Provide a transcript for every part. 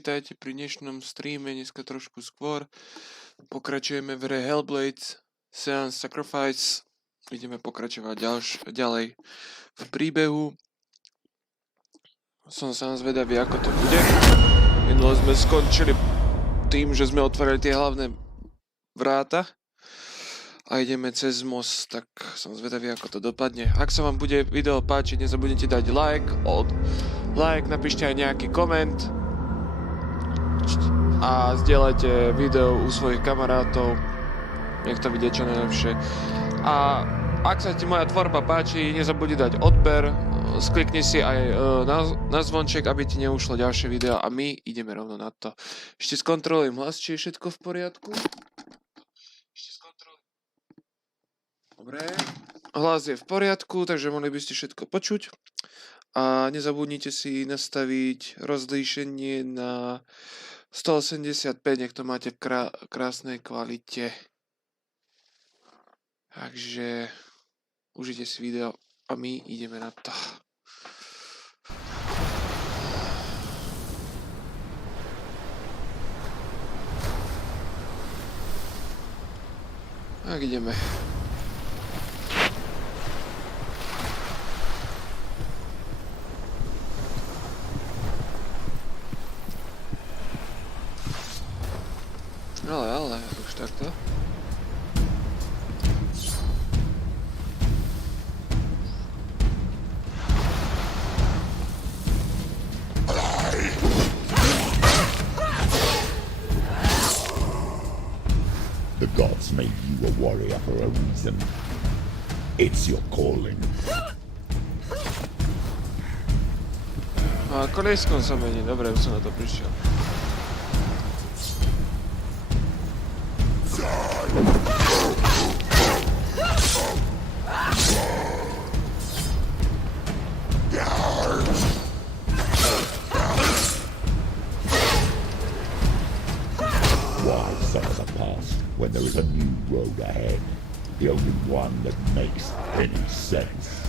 Vítajte pri dnešnom streame, dneska trošku skôr. Pokračujeme v hre Hellblade Senua Sacrifice. Ideme pokračovať ďalej v príbehu. Som sám zvedavý, ako to bude. Minule sme skončili tým, že sme otvorili tie hlavné vráta a ideme cez most, tak som zvedavý, ako to dopadne. Ak sa vám bude video páčiť, nezabudnite dať like, napíšte aj nejaký koment a zdieľajte video u svojich kamarátov, nech to vidie čo najlepšie. A ak sa ti moja tvorba páči, nezabudni dať odber, sklikni si aj na zvonček, aby ti neušlo ďalšie video a my ideme rovno na to. Ešte skontrolujem hlas, či je všetko v poriadku. Dobre, hlas je v poriadku, takže mohli by ste všetko počuť. A nezabudnite si nastaviť rozlíšenie na 185, nech to máte v krásnej kvalite. Takže užite si video a my ideme na to. Tak ideme. Ale, už takto. The gods made you a warrior for a reason. It's your calling. A koleskom sa mení, dobre, už som na to prišiel. When there is a new road ahead, the only one that makes any sense.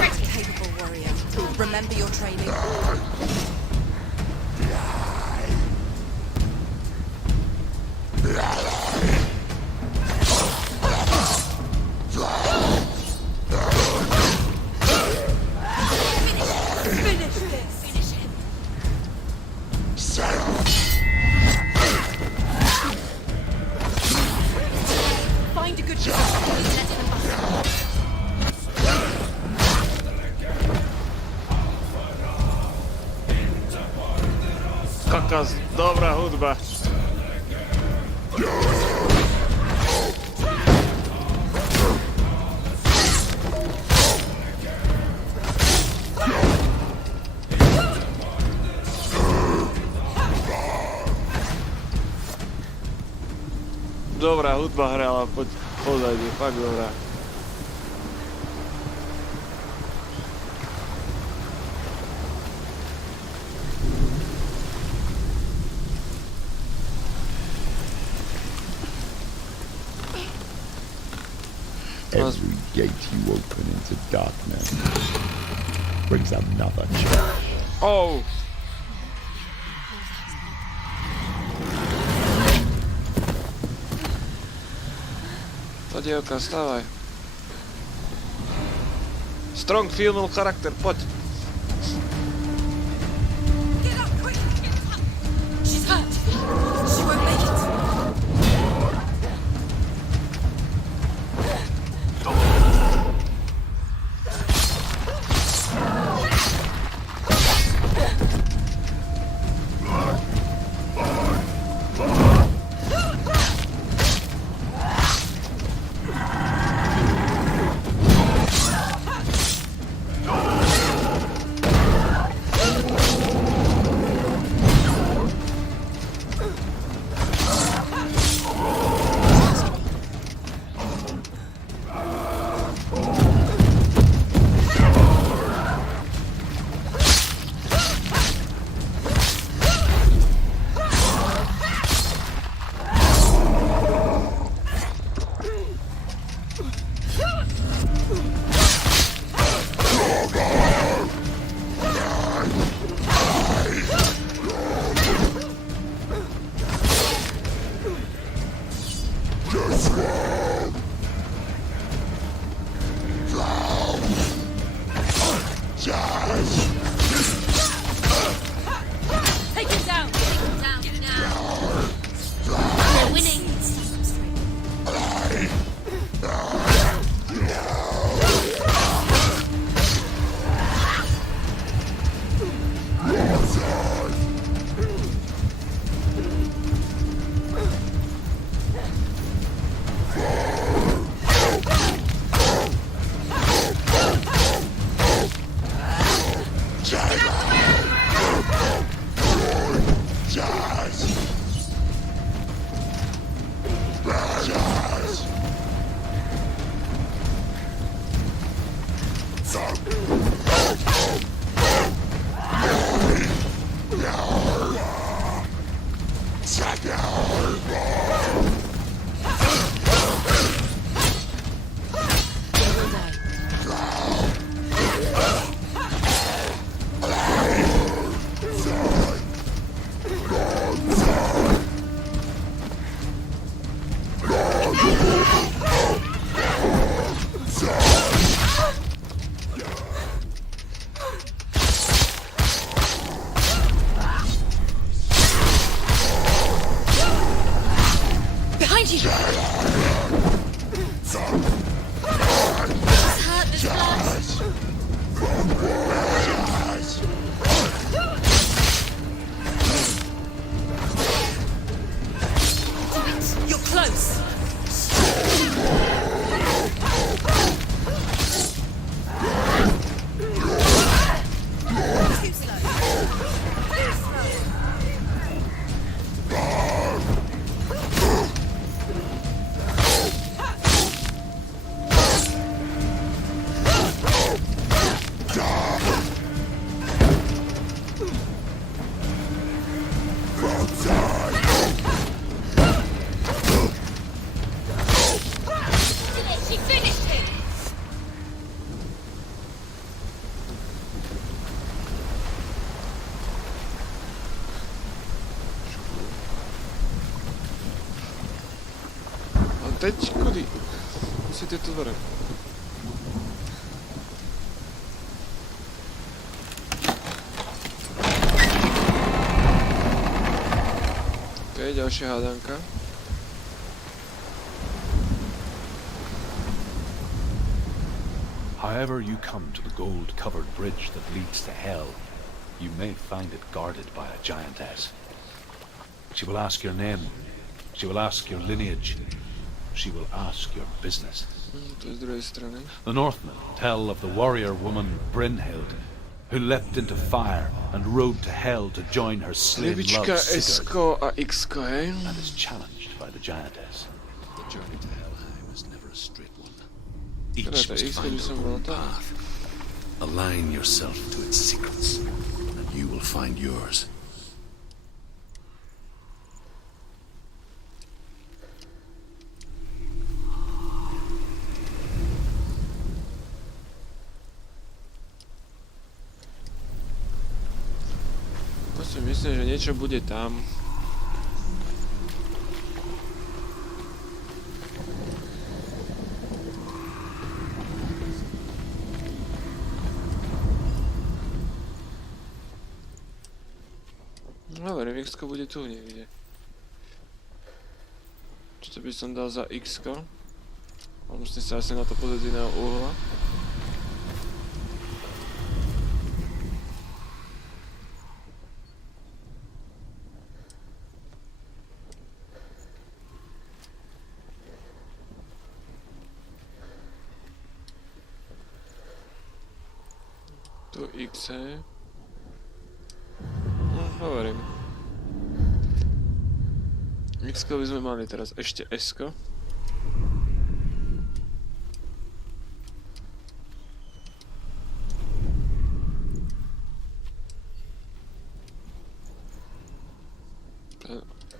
Pretty capable warrior. Remember your training. Finish this. Finish him. Find a good position. Let him bust. Jaka dobra hudba. Dobrá hudba hrála pozadí, fakt dobrá. Every gate you open into darkness brings another challenge. Oh! To dievka, stávaj. Strong female charakter, poď. Get up, quick! Get up! She's hurt. She won't make it. Take him down! Take him down! Get down! We're winning! teď kudy? Si tieto dvere. OK, ďalšia hádanka. However you come to the gold-covered bridge that leads to hell, you may find it guarded by a giantess. She will ask your name. She will ask your lineage. She will ask your business. To je z druhej strany. The Northmen tell of the warrior woman Brynhild, who leapt into fire and rode to hell to join her slain love Levička, Sigurd, S-ko a X-ko, hej? and is challenged by the giantess. The journey to Helheim is never a straight one. Teda Each to must X-ko by find som their bol own tam. path. Align yourself to its secrets, and you will find yours. Ja si myslím, že niečo bude tam. Hovorím, X-ko bude tu niekde. Čo to by som dal za X-ko? Musím sa asi na to pozrieť z iného uhla. Tu X, hej. No, hovorím. X-ko by sme mali teraz ešte S-ko.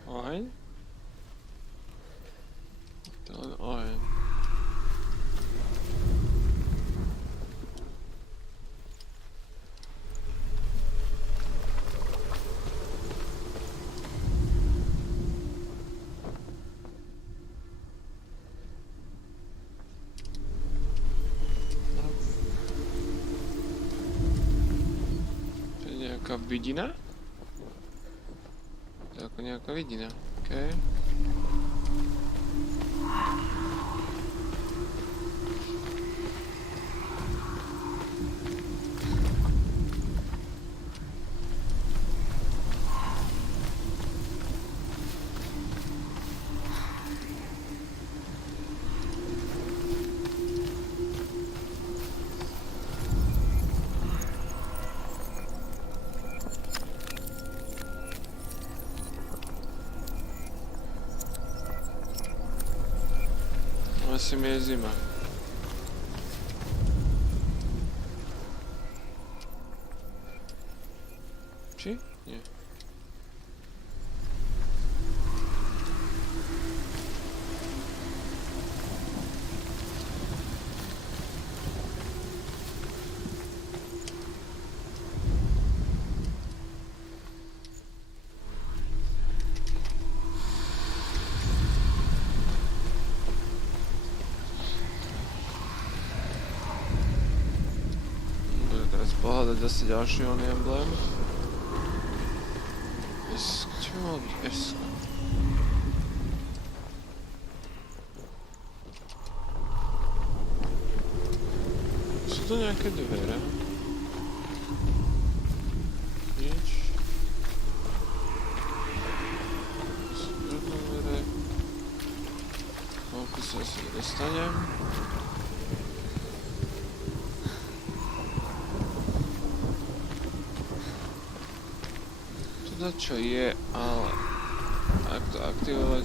Oheň? To len oheň. Nejaká vidina? To je ako nejaká vidina, okej. Asi mi je zima. Či? Nie. Pohľadať zase ďalší oný emblém. S... Čo by malo byť S? Sú to nejaké dvere? Nič. Sú to dvere. Koľko sa asi dostanem. Čo je, ale ak to aktivovať.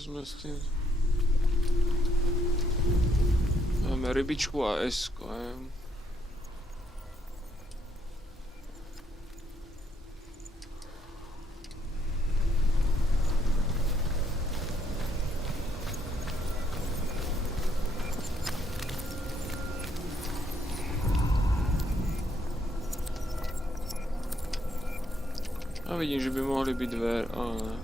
sme s tým? Máme rybičku a esko, aj. A vidím, že by mohli byť dver, ale...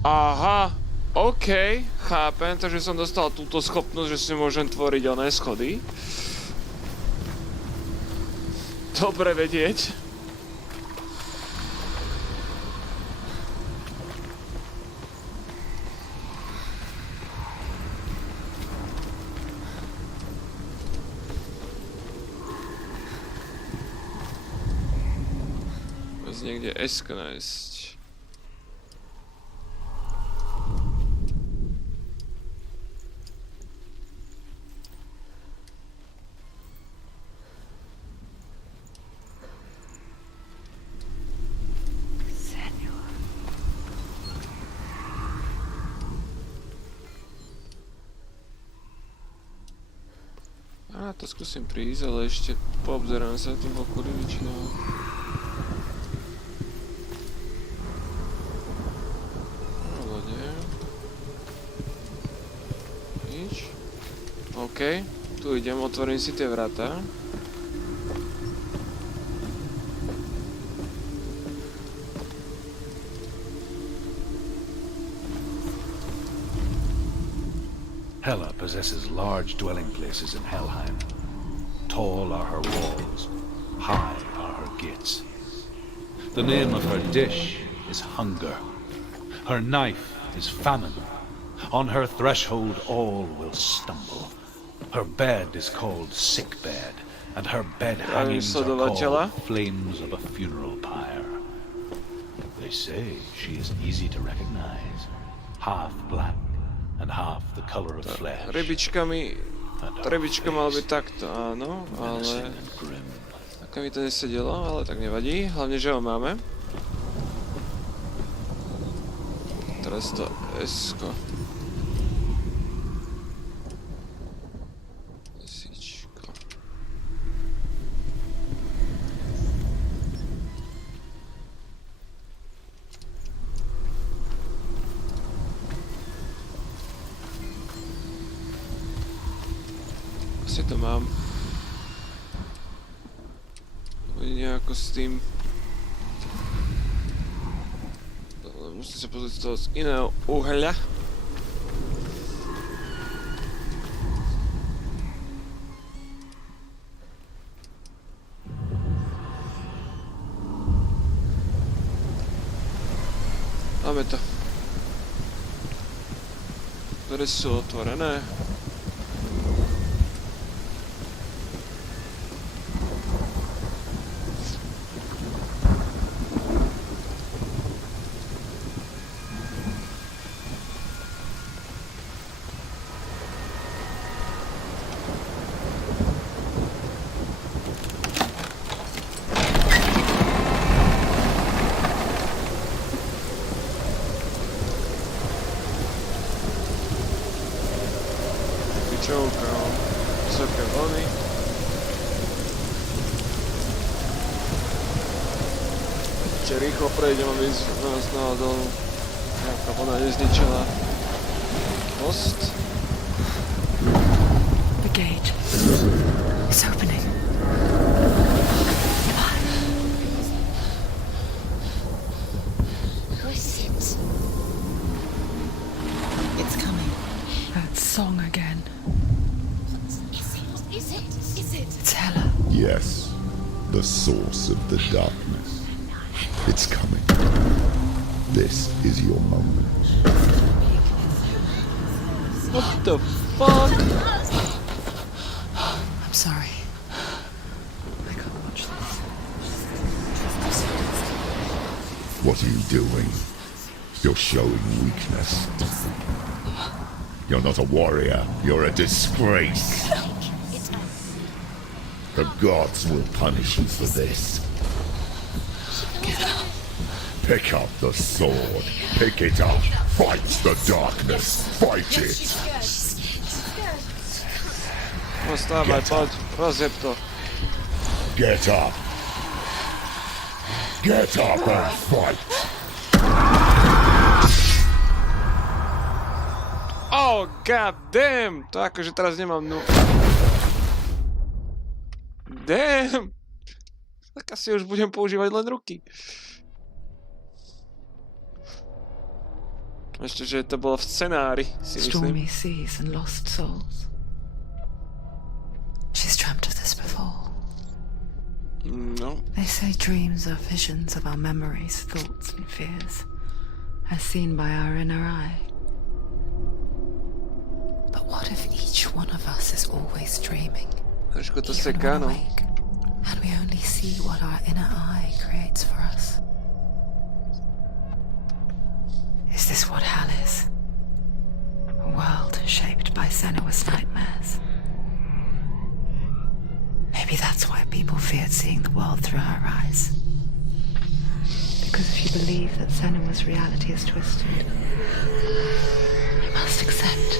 Aha, OK, chápem, takže som dostal túto schopnosť, že si môžem tvoriť oné schody. Dobre vedieť. Niekde esko nájsť. Senua. To skúsim prísť, ale ešte poobzerám sa tým v okolí väčšinou. OK, tu idem, otvorím si tie vratá. Hela possesses large dwelling places in Helheim. Tall are her walls, high are her gates. The name of her dish is hunger. Her knife is famine. On her threshold all will stumble. Her bed is called sick bed, and her bed hangings are called flames of a funeral pyre. They say she is easy to recognize, half black and half the color of flesh. Rybička mala byť takto, áno, ale... Taká mi to nesedelo, ale tak nevadí, hlavne, že ho máme. Teraz to esko. Asi to mám. Nejako s tým... Musím sa pozrieť z toho z iného uhľa. Máme to. Dvere sú otvorené. Vysoké vlny. Ešte rýchlo prejdem, aby nás náhodou nejaká vlna nezničila most. The gate is opening. Who is it? It's coming. That song again. It's Hela. Yes, the source of the darkness. It's coming. This is your moment. What the fuck? I'm sorry. I can't watch this. What are you doing? You're showing weakness. You're not a warrior. You're a disgrace. The gods will punish you for this. Pick up the sword. Pick it up. Fight the darkness. Fight it. No stávaj, poď, rozjeb to. Get up. Get up and fight. Oh, god damn! To akože teraz nemám Damn! Tak asi už budem používať len ruky. Ešte, že to bolo v scenári, si Stormy myslím. seas and lost souls. She's dreamt of this before. No. They say dreams are visions of our memories, thoughts and fears, as seen by our inner eye. But what if each one of us is always dreaming? Trošku to Even seká, when no. awake, and we only see what our inner eye creates for us. Is this what hell is? A world shaped by Senua's nightmares. Maybe that's why people feared seeing the world through her eyes. Because if you believe that Senua's reality is twisted, you must accept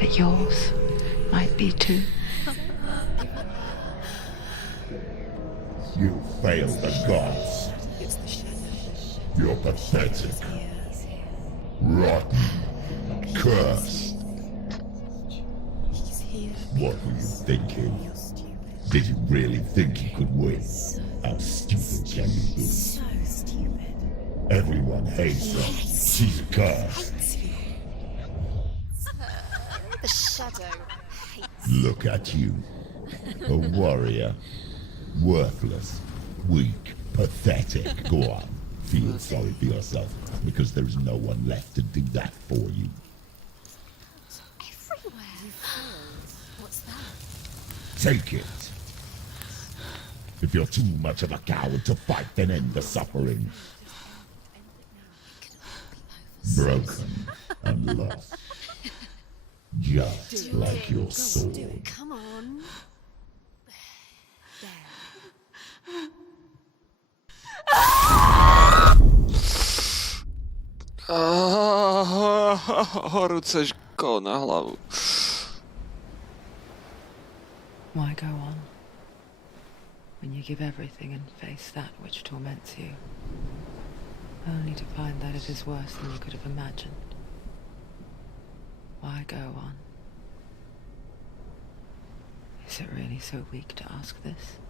that yours might be too. You failed the gods. You're pathetic. Rotten. Cursed. What were you thinking? Did you really think you could win? How stupid can you be? So stupid. Everyone hates her. She's cursed. The shadow. Look at you. A warrior. Worthless. Weak. Pathetic. Go on. Feel sorry for yourself, because there is no one left to do that for you. Everywhere. What's that? Take it. If you're too much of a coward to fight, then end the suffering. Broken and lost. Just like your sword. Come on. Horúce žko na hlavu. Why go on when you give everything and face that which torments you, only to find that it is worse than you could have imagined? Why go on? Is it really so weak to ask this?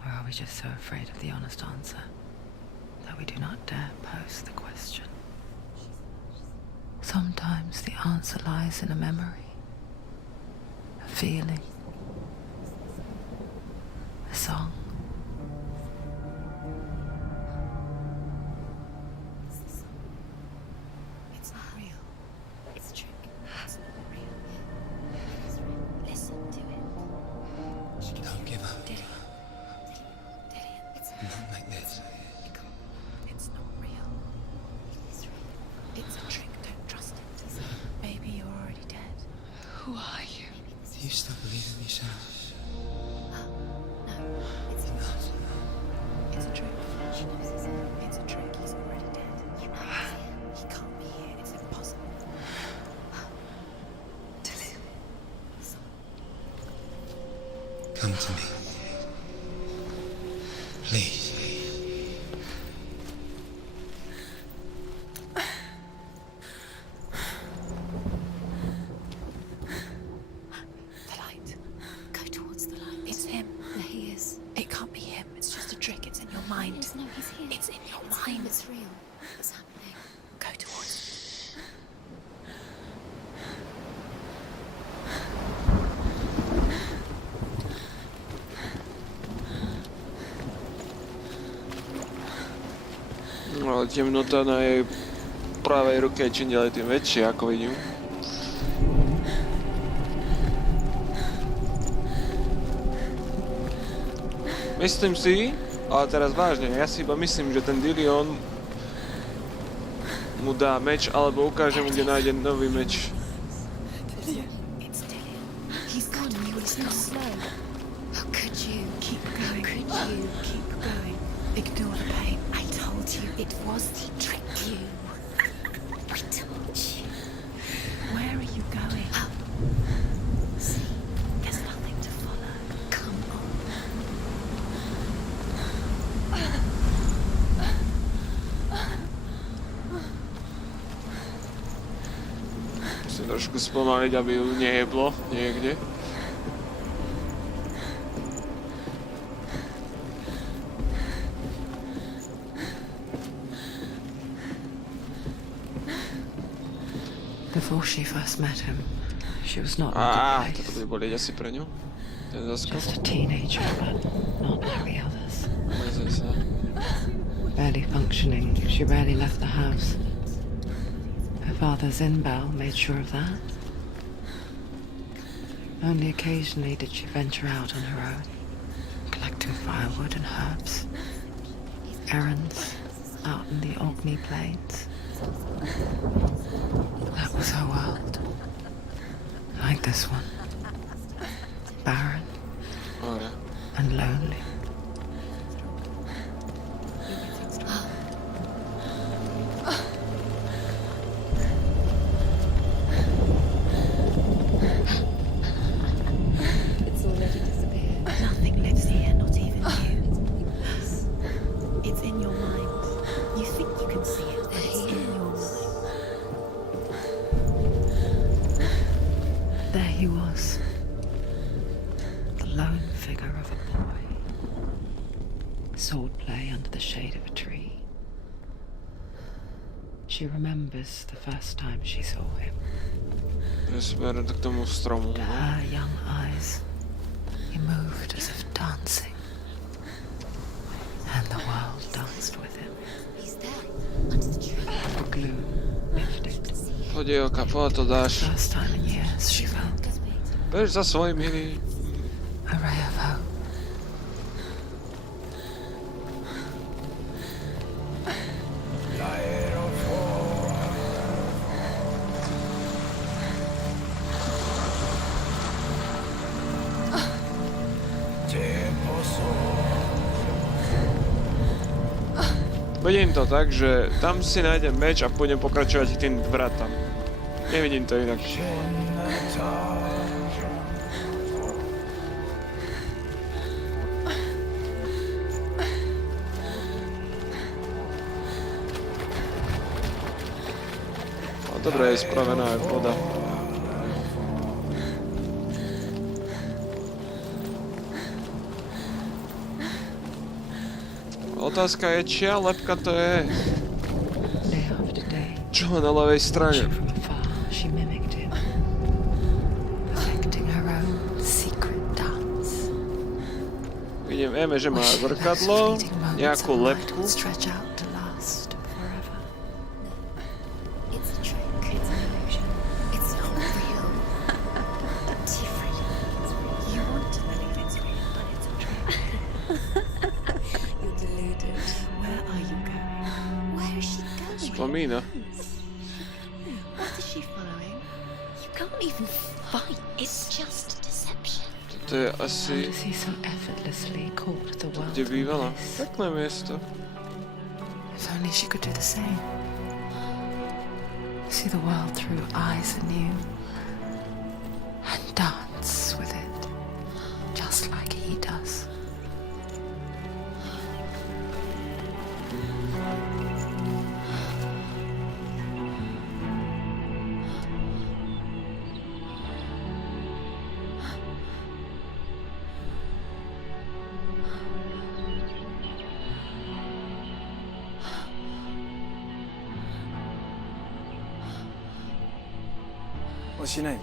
Or are we just so afraid of the honest answer that we do not dare pose the question? Sometimes the answer lies in a memory, a feeling, a song. It's not real. It's a trick. It's not real. It is real. Listen to it. Don't give up. Did it? It's Not like this. It's not real. It is real. It's a trick. Don't trust it. Maybe you're already dead. Who are you? Do you still believe in yourself? No, it's not. It's a trick. She knows it's it. It's a trick. He's already dead. You know he's here. He can't be here. It's impossible. Come to me. Please. The light. Go towards the light. It's him. There he is. It can't be him. It's just a trick. It's in your mind. No, he's here. It's in your mind. It's real. It's happening. Go towards it. No, ale temnota na jej pravej ruke je čím ďalej tým väčšie, ako vidím. Myslím si, ale teraz vážne, ja si iba myslím, že ten Dillion mu dá meč, alebo ukáže mu, kde nájde nový meč. It's Dillion. He's gone. You were so slow. How could you? Keep going. How could you? Keep going. Ignore the pain. I told tricked you. It was he tricked you. Wait. Shh. Where are you going? Up. See, there's nothing to follow. Come on. Musím trošku spomaliť, aby ju nejeblo niekde. Before she first met him, she was not in a good Toto place. by bolieť asi pre ňu. Ten zaskok. Just a teenager, but not like the others. Mrzej sa. Barely functioning, she rarely left the house. Her father's in-bell made sure of that. Only occasionally did she venture out on her own, collecting firewood and herbs. Errands out in the Orkney Plains. That was her world. Like this one. Barren Oh, ja. and lonely. It's already disappeared. Nothing lives here, not even you. It's in your mind. You think you can see it, but it's in your mind. There he was. The lone figure of a boy. Swordplay under the shade of a tree. She remembers the first time she saw him. Smer k tomu stromu. To her young eyes, he moved as if dancing. And the world danced with him. He's there, under the tree. The gloom lifted. Podielka, poď to dáš. First time in years she felt Bež za svoj milý. a ray of hope. Vidím to tak, že tam si nájdem meč a pôjdem pokračovať k tým vratám. Nevidím to inak. No dobre, je spravená aj voda. Otázka je, čia lepka to je? Day after day, Čo má na ľavej strane? from afar, she mimicked him, perfecting her own secret dance. Vieme, že má Wishes those zrkadlo, fleeting moments nejakú of light lepku. would stretch out to last forever. It's a trick. It's an illusion. It's not real. Different. You want to believe it's real, but it's a trick. You're deluded. Where are you going? Where is she going? Spomína. What is she following? You can't even fight. It's just deception. Toto je asi... How does he so effortlessly caught the world Kde bývala? like this? Pekné miesto. If only she could do the same. See the world through eyes anew and dance with it, just like he does. What's your name?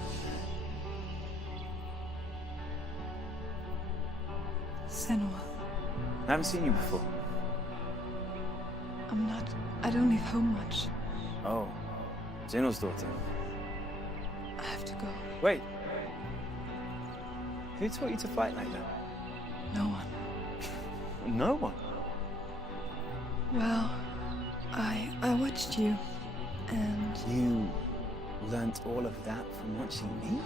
Senua. I haven't seen you before. I don't leave home much. Oh, Zeno's daughter. I have to go. Wait. Who taught you to fight like that? No one. No one. Well, I watched you, and You learnt all of that from watching me?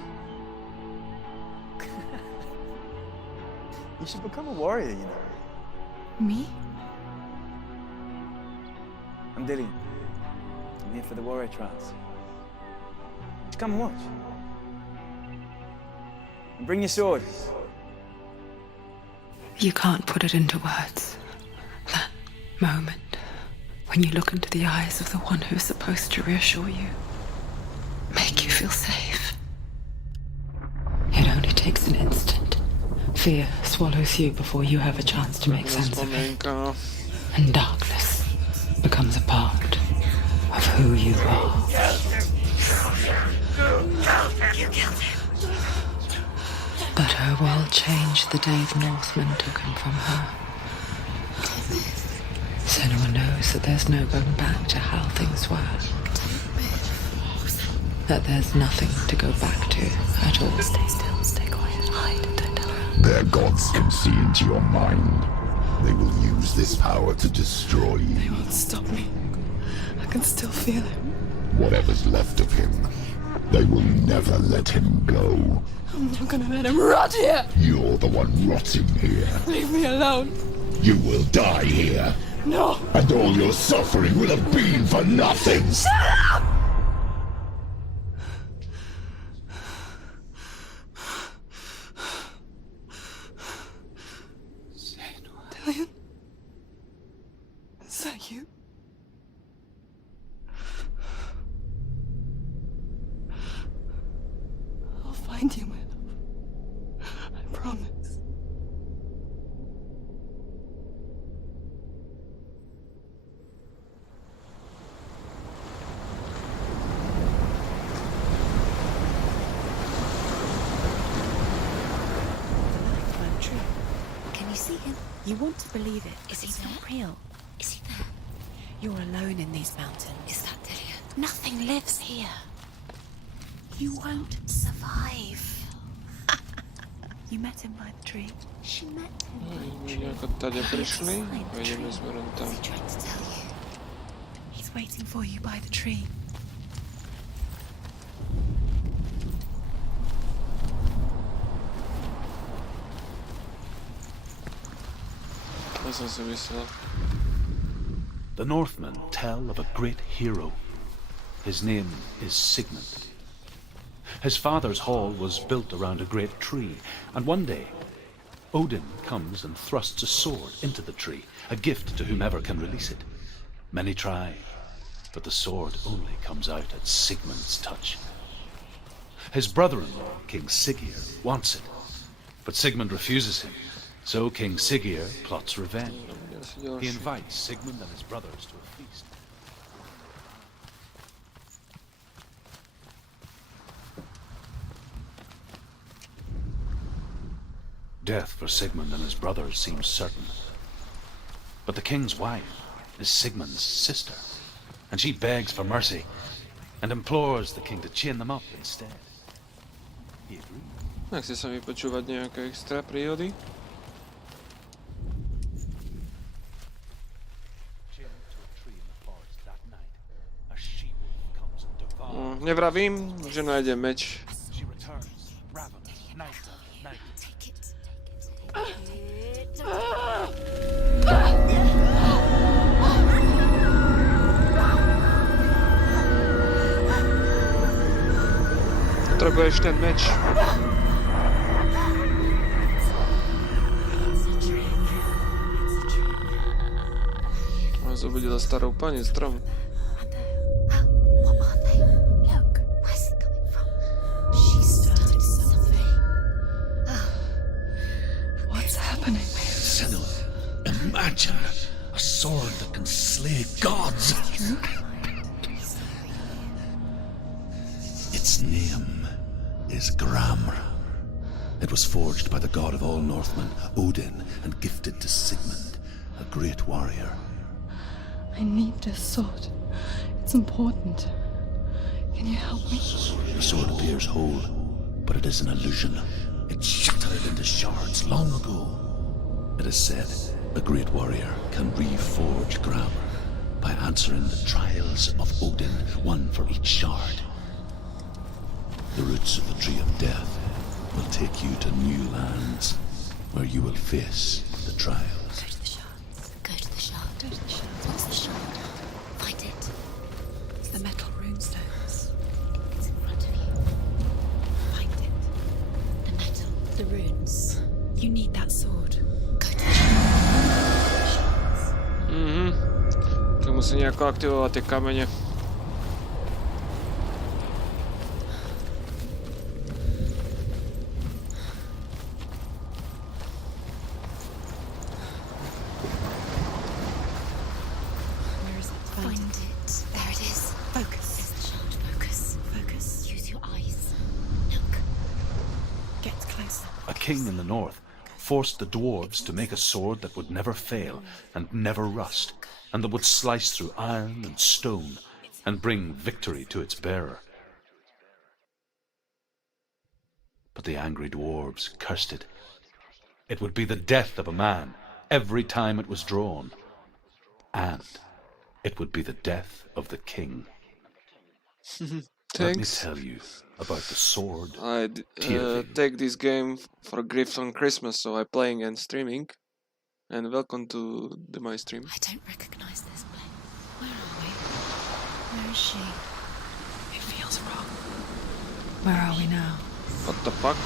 You should become a warrior, you know. me? I'm Dillian. I'm here for the warrior trials. Come and watch. And bring your sword. You can't put it into words. That moment when you look into the eyes of the one who is supposed to reassure you, make you feel safe. It only takes an instant. Fear swallows you before you have a chance to make sense of it. And darkness becomes a part of who you are. But her world changed the day the Northmen took him from her. Senua knows that there's no going back to how things were. That there's nothing to go back to at all. Stay still, stay quiet, hide, don't tell her. Their gods can see into your mind. They will use this power to destroy you. They won't stop me. I can still feel him. Whatever's left of him, they will never let him go. I'm not gonna let him rot here! You're the one rotting here. Leave me alone! You will die here. No! And all your suffering will have been for nothing. Shut up! Dillian? Is that you? I'll find you, my love. I promise. Can you see him? You want to believe it. Is he not real? Is he there? You're alone in these mountains. Is that Dillian? Nothing lives here. You won't survive. You met him by the tree. She met him by the tree. Jak odtąd przyszli, wejdziemy z górą tam. What's he trying to tell you? He's waiting for you by the tree. To jsem si myslel. The Northmen tell of a great hero. His name is Sigmund. His father's hall was built around a great tree, and one day, Odin comes and thrusts a sword into the tree, a gift to whomever can release it. Many try, but the sword only comes out at Sigmund's touch. His brother-in-law, King Siggeir, wants it, but Sigmund refuses him. So King Siggeir plots revenge. He invites Sigmund and his brothers to a feast. Death for Sigmund and his brothers seems certain. But the king's wife is Sigmund's sister, and she begs for mercy and implores the king to chain them up instead. He agrees. Nechci sa mi počúvať nejaké extra príhody. Nevravím, že nájdem meč. Potrebuješ ten meč. Zobudila starou pani strom. Imagine a sword that can slay gods. Its name is Gramr. It was forged by the god of all Northmen, Odin, and gifted to Sigmund, a great warrior. I need this sword. It's important. Can you help me? The sword appears whole, but it is an illusion. It shattered into shards long ago. It is said a great warrior can reforge Gramr by answering the trials of Odin, one for each shard. The roots of the Tree of Death will take you to new lands, where you will face the trials. Go to the shards. Go to the shards. Go to the shards. What's the shard? Find You need that sword. Go to Tak musím nejako aktivovať tie kamene. Where is it? Find it. There it is. Focus. There's the shard. Focus. Focus. Use your eyes. Look. Get closer. A king in the north forced the dwarves to make a sword that would never fail and never rust, and that would slice through iron and stone and bring victory to its bearer. But the angry dwarves cursed it. It would be the death of a man every time it was drawn, and it would be the death of the king. Let me Thanks. tell you about the sword. I take this game for a gift on Christmas, so I'm playing and streaming. And welcome to my stream. I don't recognize this place. Where are we? Where is she? It feels wrong. Where are we now? What the fuck?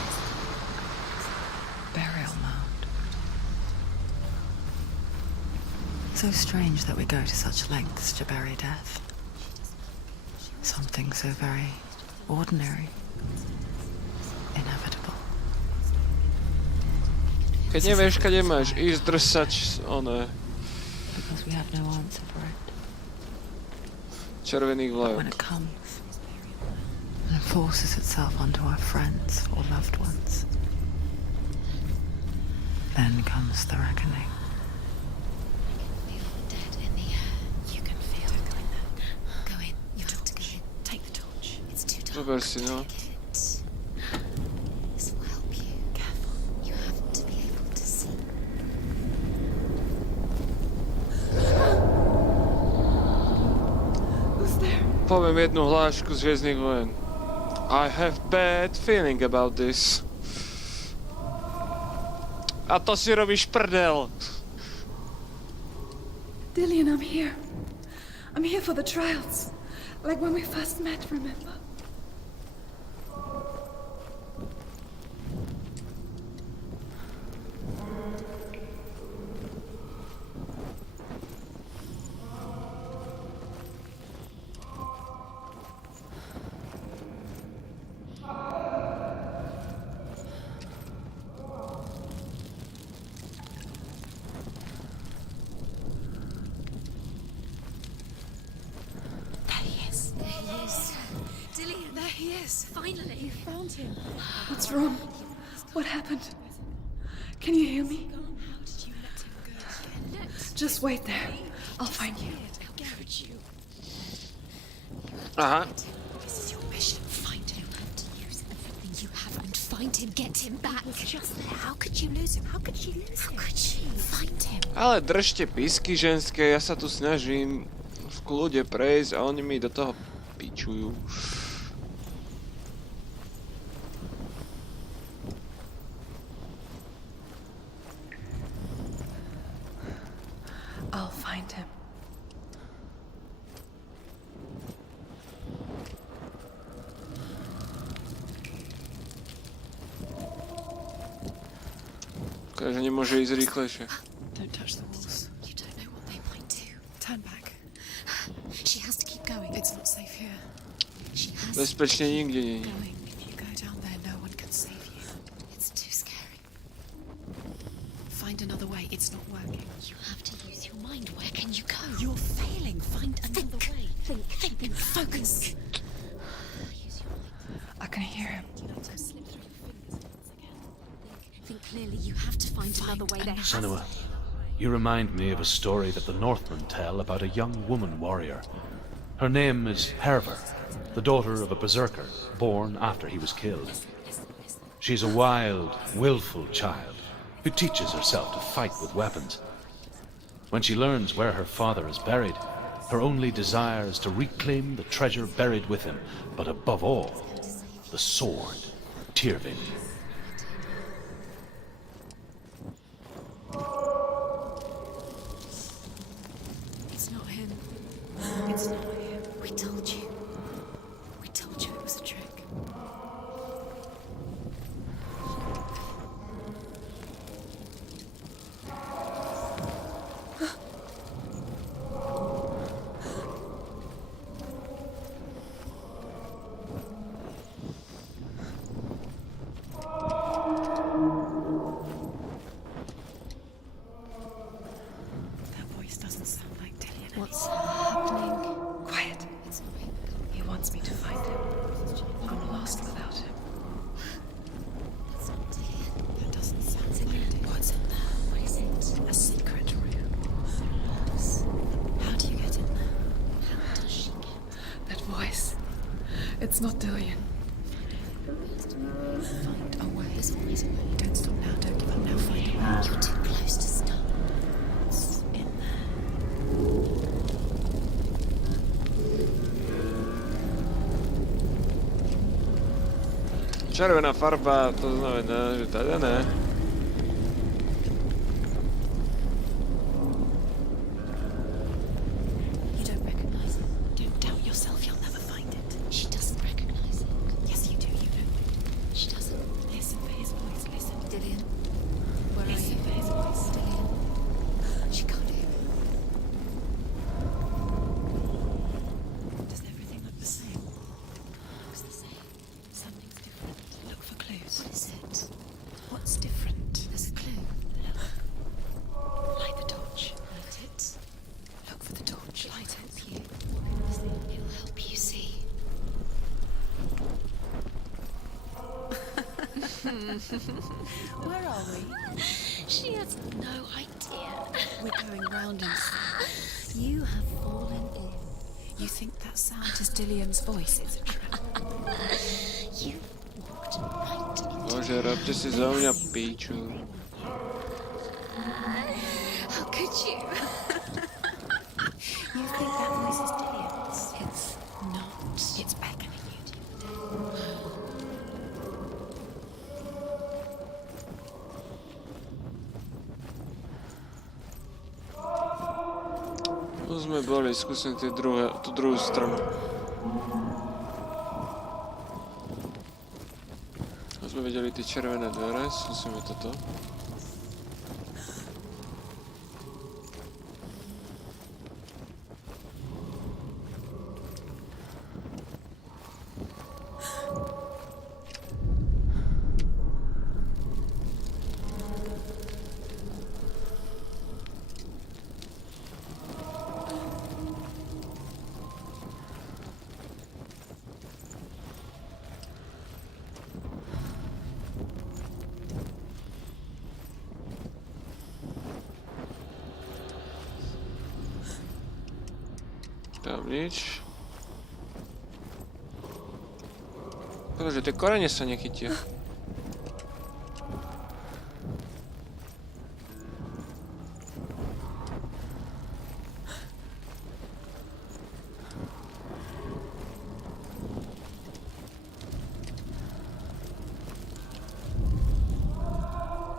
Burial mound. So strange that we go to such lengths to bury death. Something so very ordinary. Inevitable. Keď nevieš, kade máš ísť drsať, oné, Because we have no answer for it. červených When vlajok. it comes and forces itself onto our friends or loved ones, then comes the reckoning. Feel dead in the air. You can feel it. Go in there. Go in. You have to go in. Take the torch. It's too dark. Zober si, no. This will help you. Careful. You have to be able to see. Who's there? Poviem jednu hlášku z Hviezdnych vojen. I have bad feeling about this. A to si robíš prdel. Dillian, I'm here. I'm here for the trials. Like when we first met, remember? There he is. There he is. Dillian, there he is. Finally. You found him. What's wrong? What happened? Can you hear me? How did you let him go? Just wait there. I'll find you. How could you? Aha. This is your mission. Find him. You have to use everything you have and find him. Get him back. Just there. How could you lose him? How could she lose him? How could she? Find him. Ale držte písky ženské, ja sa tu snažím v kľude prejsť a oni mi do toho pičujú. I'll find him. Takže nemôže ísť rýchlejšie. Don't touch the walls. You don't know what they might do. Turn back. She has to keep going. It's not safe here. She has Bezpečne nikde nie je. Going. If you go down there, no one can save you. It's too scary. Find another way. It's not working. You have to use your mind. Where can you go? You're failing. Find another way. Think. Focus. Use your mind. I can hear him. Go slip through your fingers once again. Think clearly. You have to find another way. There has Senua, you remind me of a story that the Northmen tell about a young woman warrior. Her name is Herver, the daughter of a berserker born after he was killed. She's a wild, willful child who teaches herself to fight with weapons. When she learns where her father is buried, her only desire is to reclaim the treasure buried with him, but above all, the sword, Tyrvin. It's not him. It's not him. We told you. We told you it was a trick. It's not Dillian. Find a way. There's always a way. Don't stop now. Don't give up now. Find a way. You're too close to stop. It's in there. Červená farba, to znamená, že tady ne. You don't recognize it. Don't doubt yourself. You'll never find it. She doesn't recognize it. Yes, you do. You know. She doesn't. Listen for his voice. Listen. Dillian. Where are you? Listen for his voice. Dillian. She can't hear it. Does everything look the same? Looks the same. Something's different. Look for clues. What is it? What's different? There's a clue. Look. Light the torch. Light it. Look for the torch. Light it. You. It'll help you see. Where are we? She has no idea. We're going round in circles. You have fallen in. You think that sound is Dillian's voice? It's a trap. You walked right into. Bože, robte si za mňa píču. How could you? You think that voice is Dillian's? It's not. It's beckoning you to. Tu sme boli, skúsim tú druhú stranu. Tu sme videli tie červené dvere, skúsime toto. Tam nič. Pretože tie korene sa nechytia.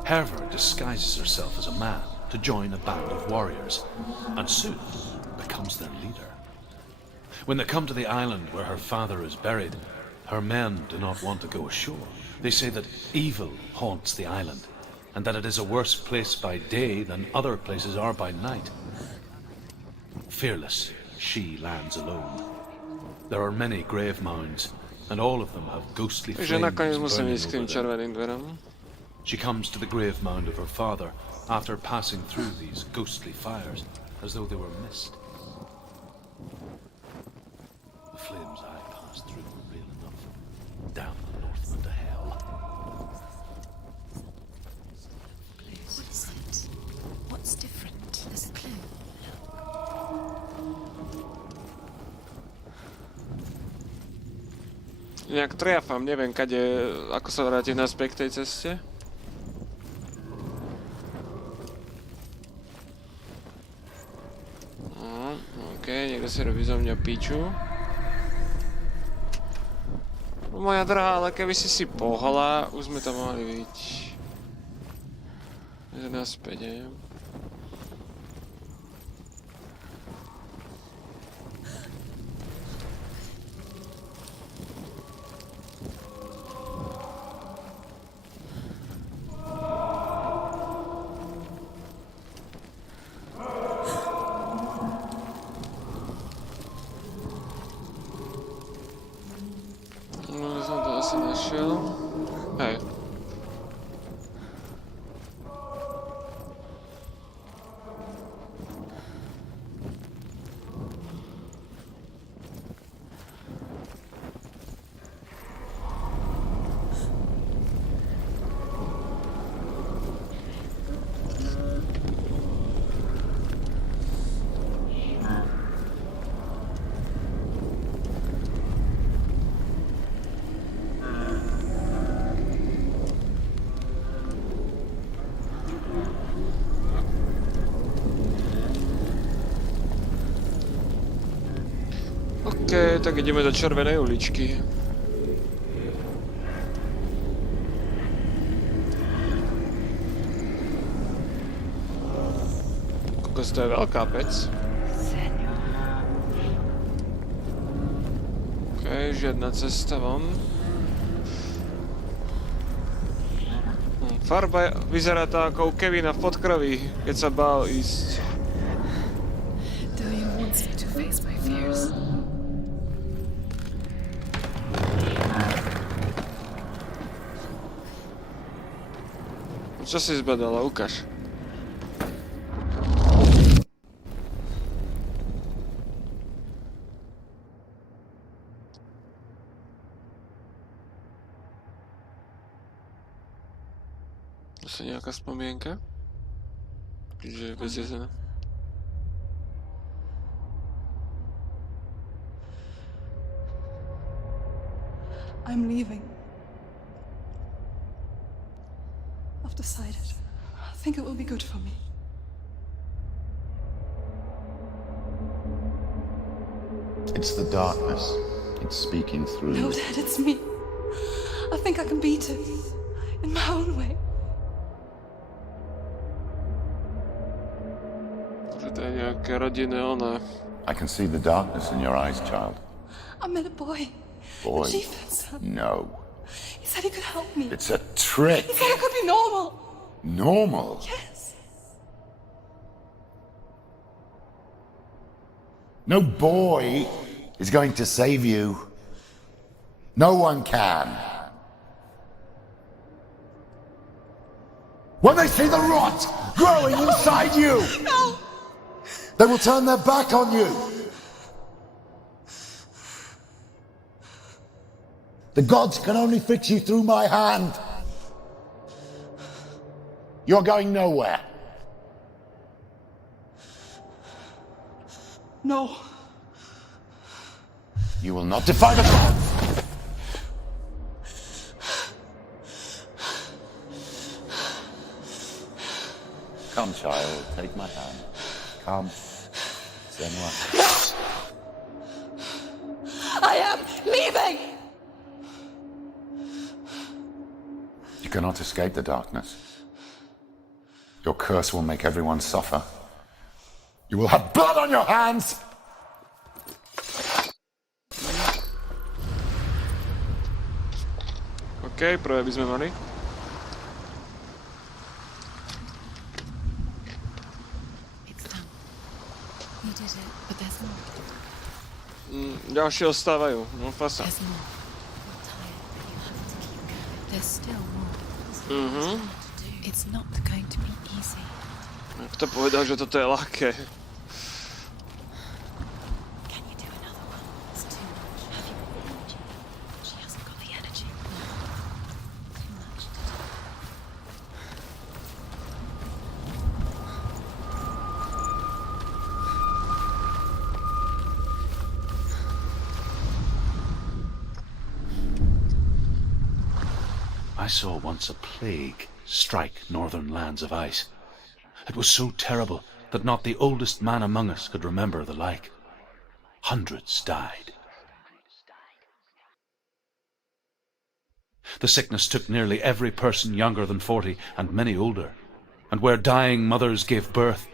Herver disguises herself as a man to join a band of warriors, and soon becomes their leader. When they come to the island where her father is buried, her men do not want to go ashore. They say that evil haunts the island, and that it is a worse place by day than other places are by night. Fearless, she lands alone. There are many grave mounds, and all of them have ghostly Takže flames nakoniec musím burning ísť k over tým them. červeným dverám. She comes to the grave mound of her father after passing through these ghostly fires, as though they were mist. The flames I passed through were real enough. Down the Northman to hell. What is it? What's different? There's a clue. Nejak triafam, neviem kade, ako sa vrátiť naspäť k tej ceste. OK, niekto si robí zo mňa piču. Moja drahá, ale keby si si pohla, už sme tam mohli byť. Naspäť, neviem. Hej. OK, tak ideme do červenej uličky. Kokos, to je veľká pec. OK, žiadna cesta von. Farba vyzerá to ako u Kevina v podkroví, keď sa bál ísť. Delia wants me to face my fears. Čo si zbadala? Ukáž. Asi nejaká spomienka? Keďže je bezjezená. I'm leaving. I've decided. I think it will be good for me. It's the darkness. It's speaking through No, you. Dad, it's me. I think I can beat it. In my own way. Že to je nejaké rodinné ono. I can see the darkness in your eyes, child. I met a boy. Boy. The chief and son. No. He said he could help me. It's a trick. He said I could be normal. Normal. Yes. No boy is going to save you. No one can. When they see the rot growing inside you, No! they will turn their back on you. The gods can only fix you through my hand. You're going nowhere. No. You will not defy the gods. Come, child, take my hand. Come. Senua. I am leaving! You cannot escape the darkness. Your curse will make everyone suffer. You will have blood on your hands! OK, prvé by sme mali. It's done. You did it, but there's more. Ďalšie ostávajú. No fasa. There's more. You're tired, but you have to keep going. There's still more. It's not going to be easy. Kto povedal, že toto je ľahké? Can you do another one? It's too much. Have you got the energy? She hasn't got the energy. Too much to do. I saw once a plague strike northern lands of ice. It was so terrible that not the oldest man among us could remember the like. Hundreds died. The sickness took nearly every person younger than 40 and many older, and where dying mothers gave birth,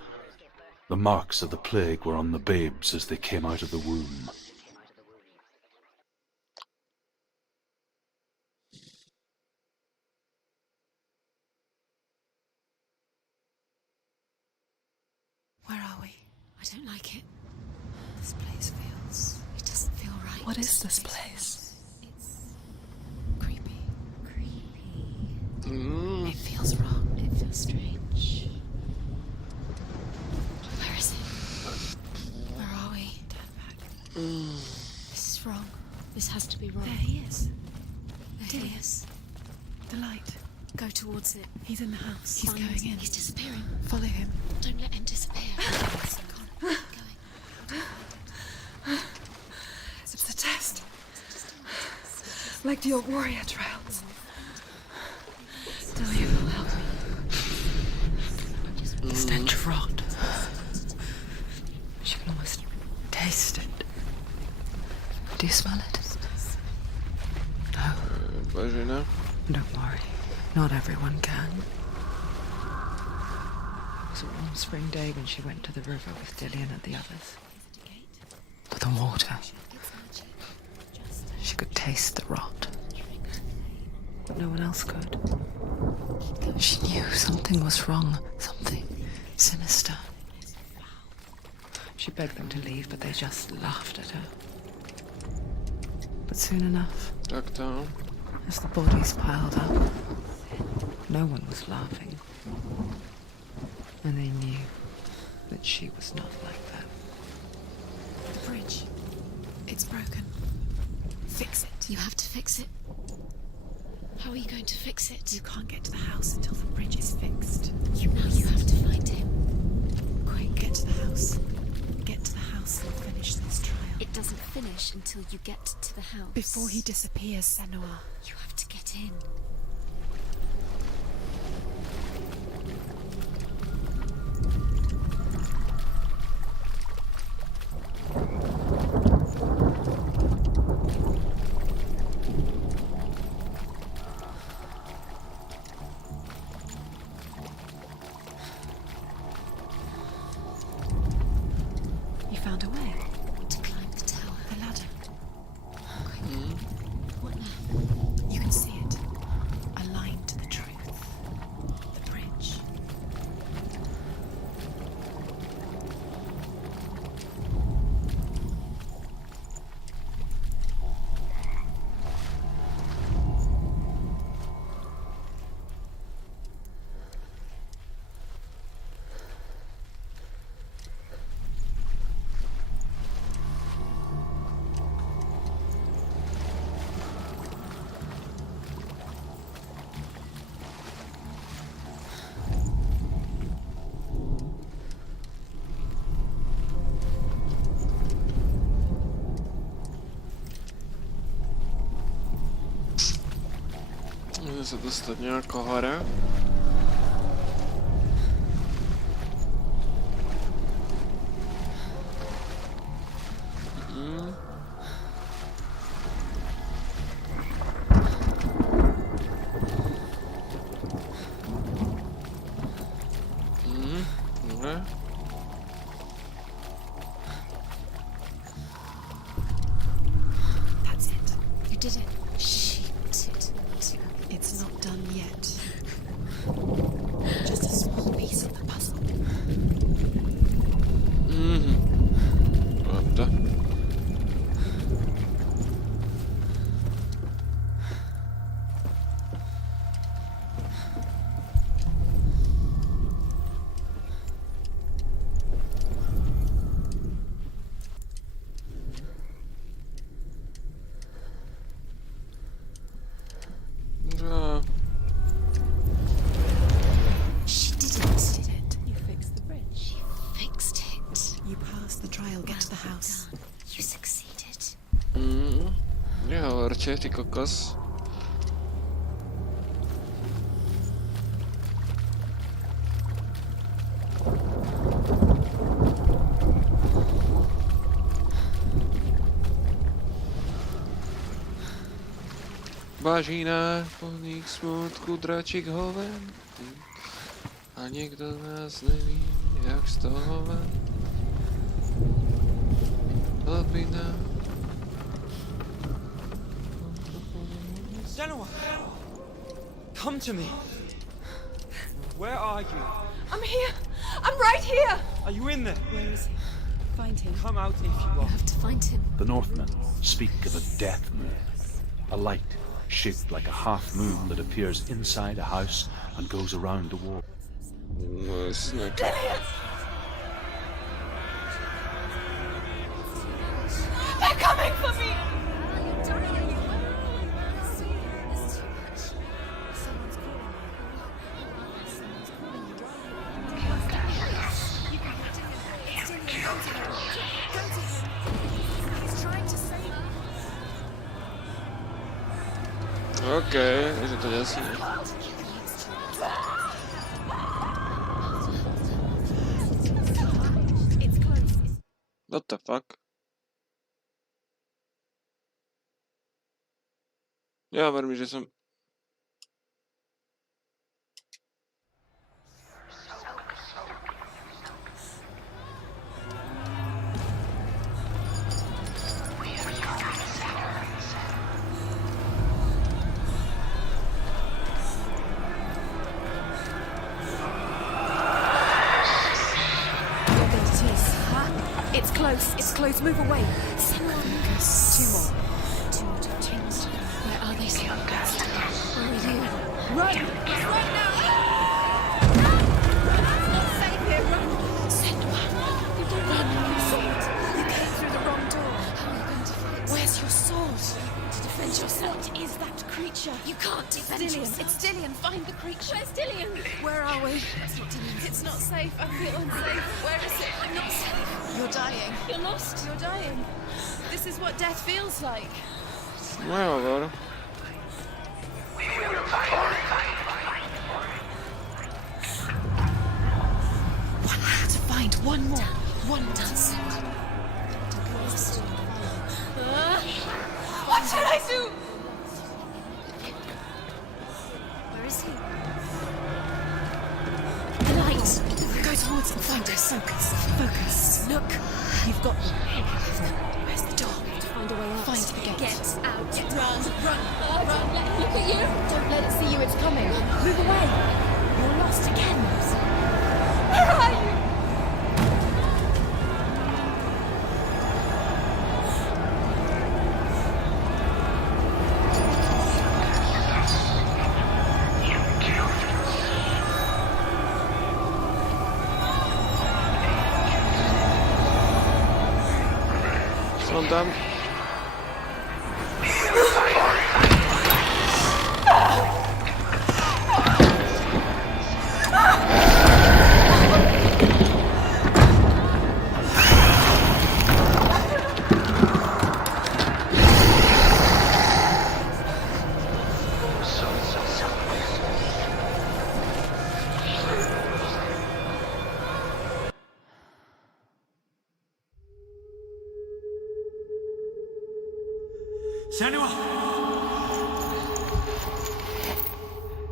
the marks of the plague were on the babes as they came out of the womb. Where are we? I don't like it. This place feels... It doesn't feel right. What is this place? It's creepy. Creepy. It feels wrong. It feels strange. Where is it? Where are we? Turn back. This is wrong. This has to be wrong. There he is. There he is. The light. Go towards it. He's in the house. He's going in. He's disappearing. Follow him. Don't let him disappear. Come on. Keep going. It's a test. Like the old warrior trials. Delia will help me. The stench of rot. She can almost taste it. Do you smell it? No. Bože, no. Don't worry. Not everyone can. It was a warm spring day when she went to the river with Dillian and the others. For the water. She could taste the rot. But no one else could. She knew something was wrong. Something sinister. She begged them to leave, but they just laughed at her. But soon enough, Tak to. as the bodies piled up, no one was laughing. And they knew that she was not like that. The bridge. It's broken. Fix it. You have to fix it. How are you going to fix it? You can't get to the house until the bridge is fixed. You have to find him. Quick, get to the house. Get to the house and finish this trial. It doesn't finish until you get to the house. Before he disappears, Senua. You have to get in. You found a way to climb the tower. The ladder. What now? You can see it. A line to the truth. The bridge. Môžem sa dostať nejako hore. Dobre. That's it. You did it. She did it. It's not done yet. Just a small piece of the puzzle. Prawda. No. She did it. You fixed the bridge. You fixed it. You passed the trial. Get to the house. You succeeded. Nehovorte, ty kokos. Bažina, plných smutku, dračík hoven. A niekto z nás neví, jak z toho ven. Hlbina. Senua! Come to me! Where are you? I'm here! I'm right here! Are you in there? Where is he? Find him. Come out if you You are. have to find him. The Northmen speak of a death moon, a light shaped like a half moon that appears inside a house and goes around the wall. No, snack. They're coming for me! Okej, že to jasne. What the fuck? Ja, verím, že som... It's close. It's close. Move away. Focus. Two more. Two more to change. Where are they? Where are you? Run! Run now! It's not safe here. Run! Senua. You don't run. Your sword. You came through the wrong door. How are you going to fight? Where's your sword? To defend yourself. What is that creature? You can't defend yourself. It's Dillian. Find the creature. Where's Dillian? Where are we? It's not Dillian. It's not safe. I feel unsafe. Where is it? I'm not safe. You're dying. You're lost. You're dying. This is what death feels like. Well, agora. One more to find. One more. One dance. What should I do? Where is he? The light. Go towards and find us. Focus. Focus. Look. You've got them. Where's the door? To find a way out. Find the gate. Get out. Run. Run. Run. Let it look at you. Don't let it see you. It's coming. Move away. You're lost again. Where are you? Som tam. Senua!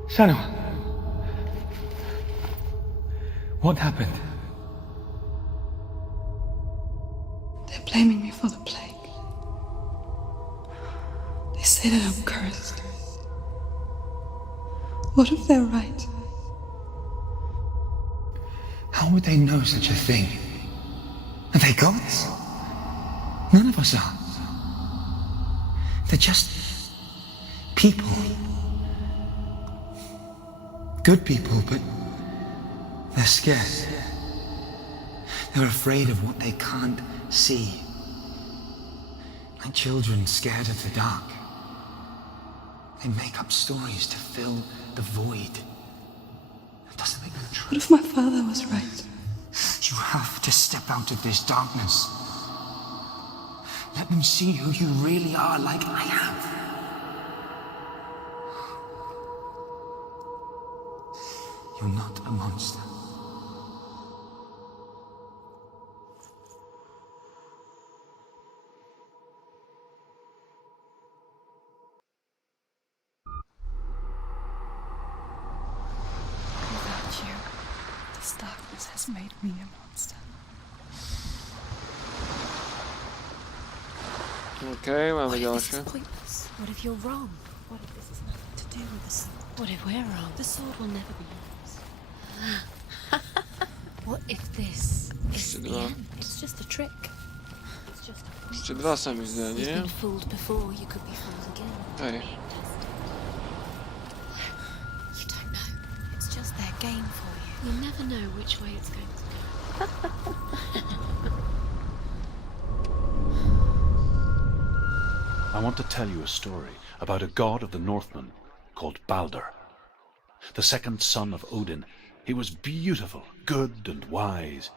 Senua! What happened? They're blaming me for the plague. They say that I'm cursed. What if they're right? How would they know such a thing? Are they gods? None of us are. They're just people. Good people, but they're scared. They're afraid of what they can't see. Like children scared of the dark. They make up stories to fill the void. It doesn't make them true. What if my father was right? You have to step out of this darkness. Let them see who you really are, like I have. You're not a monster. Without you, this darkness has made me a monster. Okay, máme What if this ďalšie. is pointless? What if you're wrong? What if this has nothing to do with the sword? What if we're wrong? The sword will never be yours. What if this is Ešte the dva. end? It's just a trick. It's just a Ešte dva sa mi zdá, You've nie? been fooled before, you could be fooled again. Hej. You don't know. It's just their game for you. You never know which way it's going to go. I want to tell you a story about a god of the Northmen called Baldur. The second son of Odin. He was beautiful, good and wise.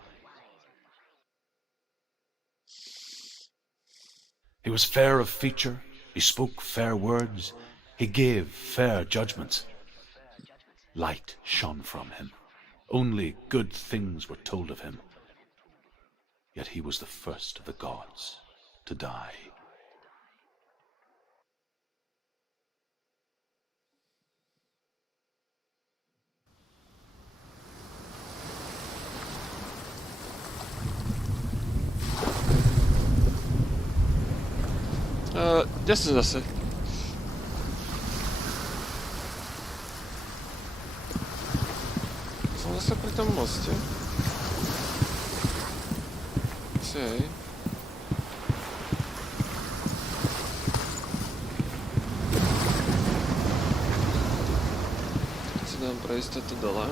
He was fair of feature, he spoke fair words, he gave fair judgments. Light shone from him. Only good things were told of him. Yet he was the first of the gods to die. Kde som zase? Som zase pri tom moste. Okej. Si dám pre istotu dole.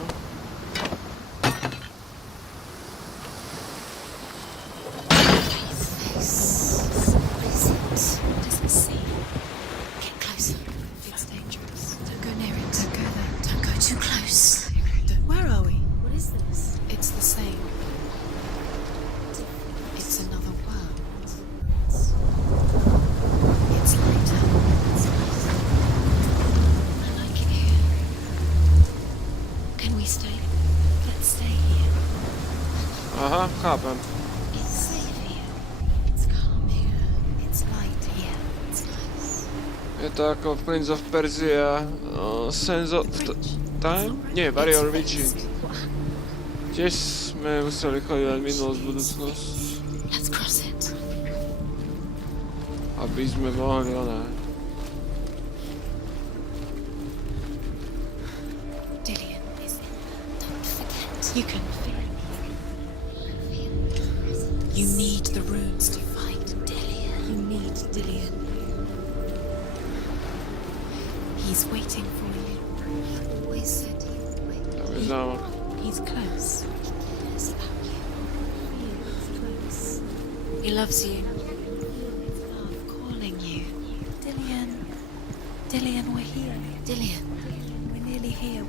Aha, chápem. Je to ako v Prince of Persia, Sense of Time? Nie, Warrior Witchy. Tiež sme museli chodiť minulosť, budúcnosť. Aby sme mohli ona. You can feel it. You need the runes to fight Dillian. You need Dillian. He's waiting for you. He always said he would wait. He's close. He cares about you. He is close. He loves you. His love calling you. Dillian. Dillian, we're here. Dillian. We're nearly here.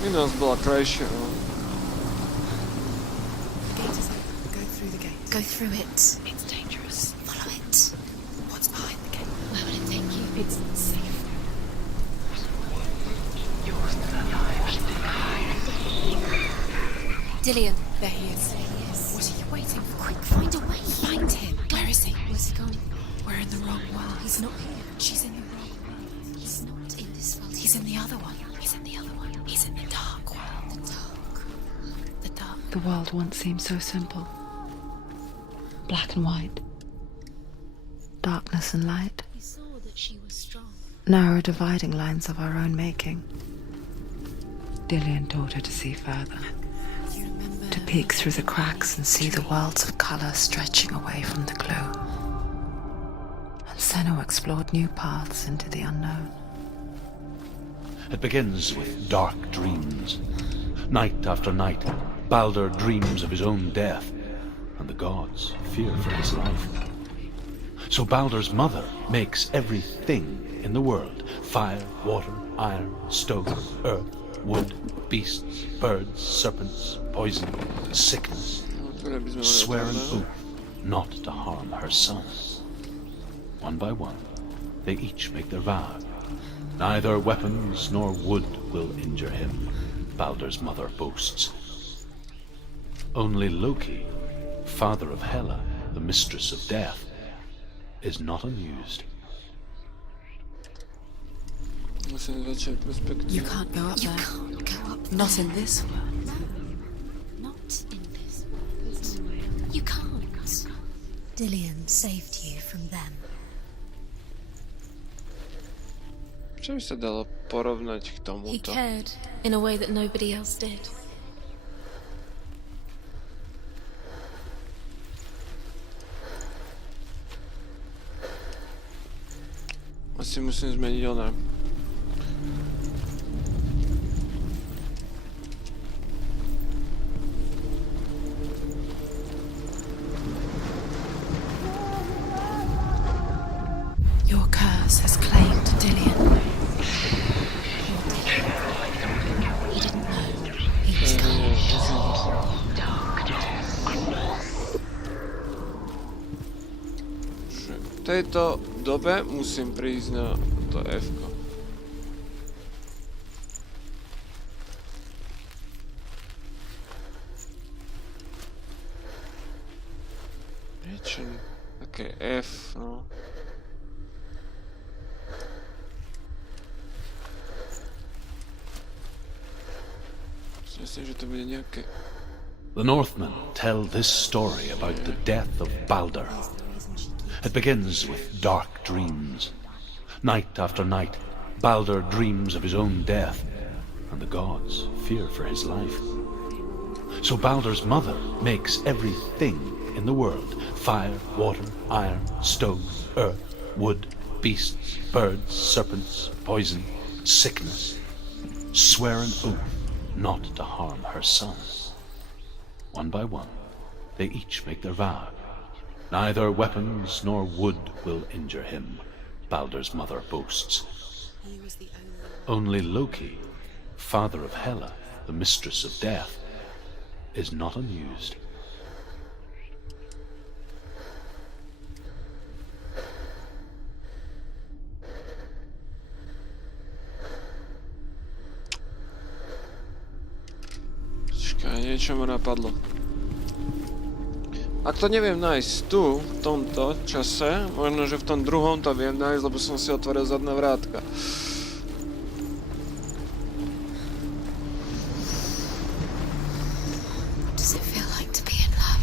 Minulosť bola krajšia, no. The gate is open. Go through the gate. Go through it. It's dangerous. Follow it. What's behind the gate? Where will it take you? It's safe. Dillian. There he is. What are you waiting for? Quick, find a way. Find him. Where is he? Where's he gone? We're in the wrong world. He's not here. She's in the wrong world. He's not in this world. He's in the other one. He's in the other one. He's in the dark world. The dark. The dark. The world once seemed so simple. Black and white. Darkness and light. We saw that she was strong. Narrow dividing lines of our own making. Dillian taught her to see further. You remember To peek through the cracks and see the worlds of colour stretching away from the gloom. And Senua explored new paths into the unknown. It begins with dark dreams. Night after night, Baldur dreams of his own death, and the gods fear for his life. So Baldur's mother makes everything in the world: fire, water, iron, stone, earth, wood, beasts, birds, serpents, poison, sickness. Swear an oath not to harm her sons. One by one, they each make their vow. Neither weapons nor wood will injure him, Baldur's mother boasts. Only Loki, father of Hela, the mistress of death, is not amused. you can't go up there. You can't go up there. Not in this world. No. Not in this world. You can't. Dillian saved you from them. Čo by sa dalo porovnať k He tomuto? cared in a way that nobody else did. Asi musím zmeniť ona. Your curse has claimed Dillian. He didn't know. He was coming. V tejto dobe musím prísť na to F-ko. niečo také F, no. Myslím, že to bude nejaké... The Northmen tell this story about the death of Baldur. It begins with dark dreams. Night after night, Baldur dreams of his own death, and the gods fear for his life. So Baldur's mother makes everything in the world: fire, water, iron, stone, earth, wood, beasts, birds, serpents, poison, sickness. Swear an oath not to harm her son. One by one, they each make their vow. Neither weapons nor wood will injure him, Baldur's mother boasts. Only Loki, father of Hela, the mistress of death, is not amused. Niečo ma napadlo. Ak to neviem nájsť tu, v tomto čase, možno, že v tom druhom to viem nájsť, lebo som si otvoril zadné vrátka. Does it feel like to be in love?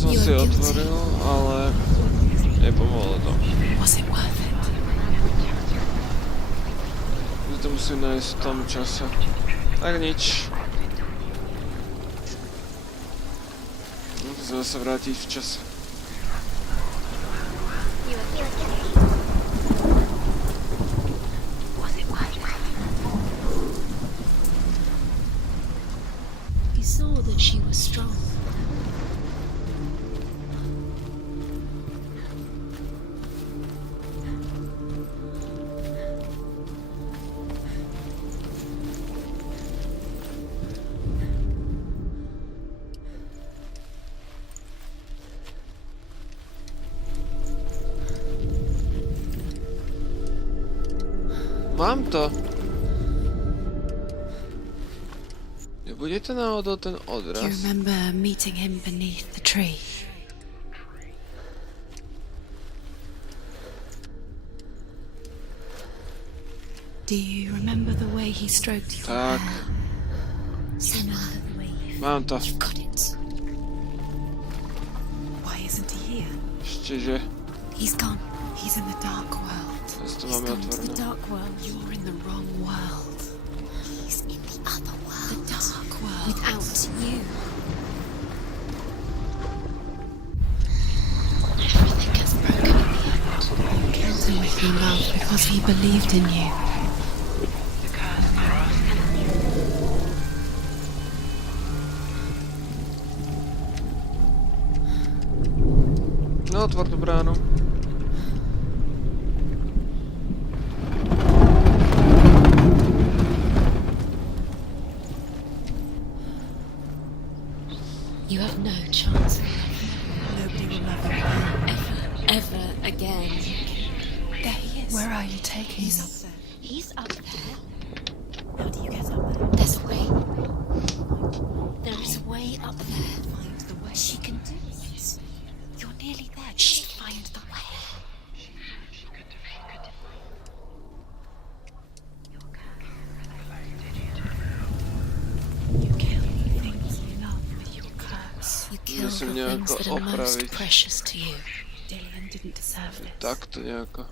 Som si otvoril, ale nepomohlo to. Was it worth it? To musím nájsť v tom čase. Tak nič. Musím sa vrátiť v čase. Was it worth it? He saw that she was strong. Mám to. Nebude to náhodou ten Do you odraz? remember meeting him beneath the tree? Do you remember the way he stroked your Tak, hair? Senua, mám to. you've got it. Why isn't he here? Ešte, že... He's gone. He's in the dark world. Zase to He's máme gone to the otvorené. dark world. You're in the wrong world. He's in the other world. The dark world. Without you. Everything gets broken in the end. You killed him with your love because he believed in you. No, otvor tú bránu. You have no chance. Nobody will love you ever again. There he is. Where are you taking him? He's up there. How do you get up there? There's a way. There is a way up there. Find the way. She can do it. You're nearly there. Just find the way. You kill things you love with your curse. You kill the Musím things nejako that are most opraviť. precious to you. Dillian didn't deserve this. Takto nejako.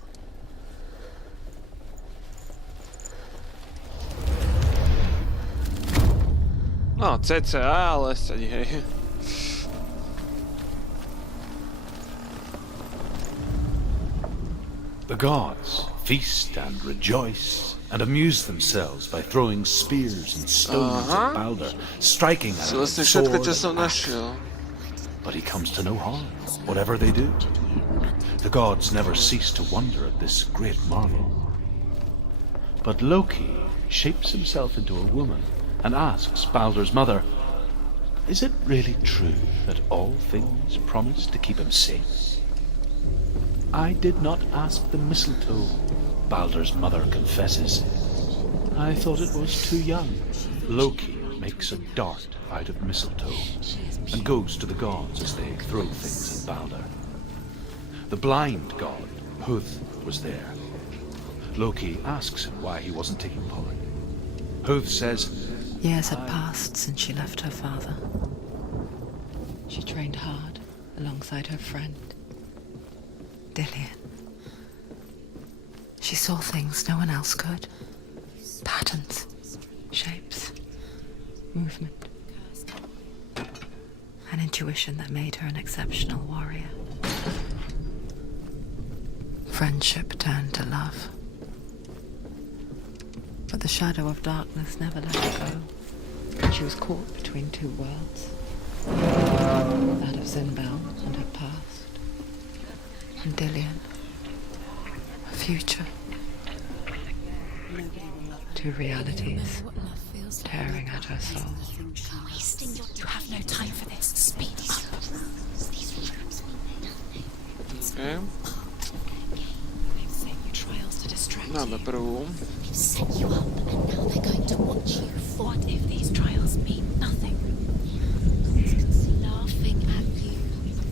No, cca, ale sedí, hej. The gods feast and rejoice and amuse themselves by throwing spears and stones at Baldur, striking at Si him with vlastne sword všetko, čo som and axe. našiel. But he comes to no harm, whatever they do. The gods never cease to wonder at this great marvel. But Loki shapes himself into a woman and asks Baldur's mother, "Is it really true that all things promise to keep him safe?" "I did not ask the mistletoe," Baldur's mother confesses. "I thought it was too young." Loki makes a dart out of mistletoe and goes to the gods as they throw things at Baldur. The blind god, Huth, was there. Loki asks him why he wasn't taking part. Huth says, Years had passed since she left her father. She trained hard alongside her friend, Dillian. She saw things no one else could. Patterns, shapes, movement. An intuition that made her an exceptional warrior. Friendship turned to love. But the shadow of darkness never let her go. She was caught between two worlds. That of Zinbel and her past. And Dillian. Her future. Two realities tearing at her soul. You have no time for this. Speed up. Okay. Trials to distract Máme you. prvú. They've set you up, and now they're going to watch you. What if these trials mean nothing? Laughing at you.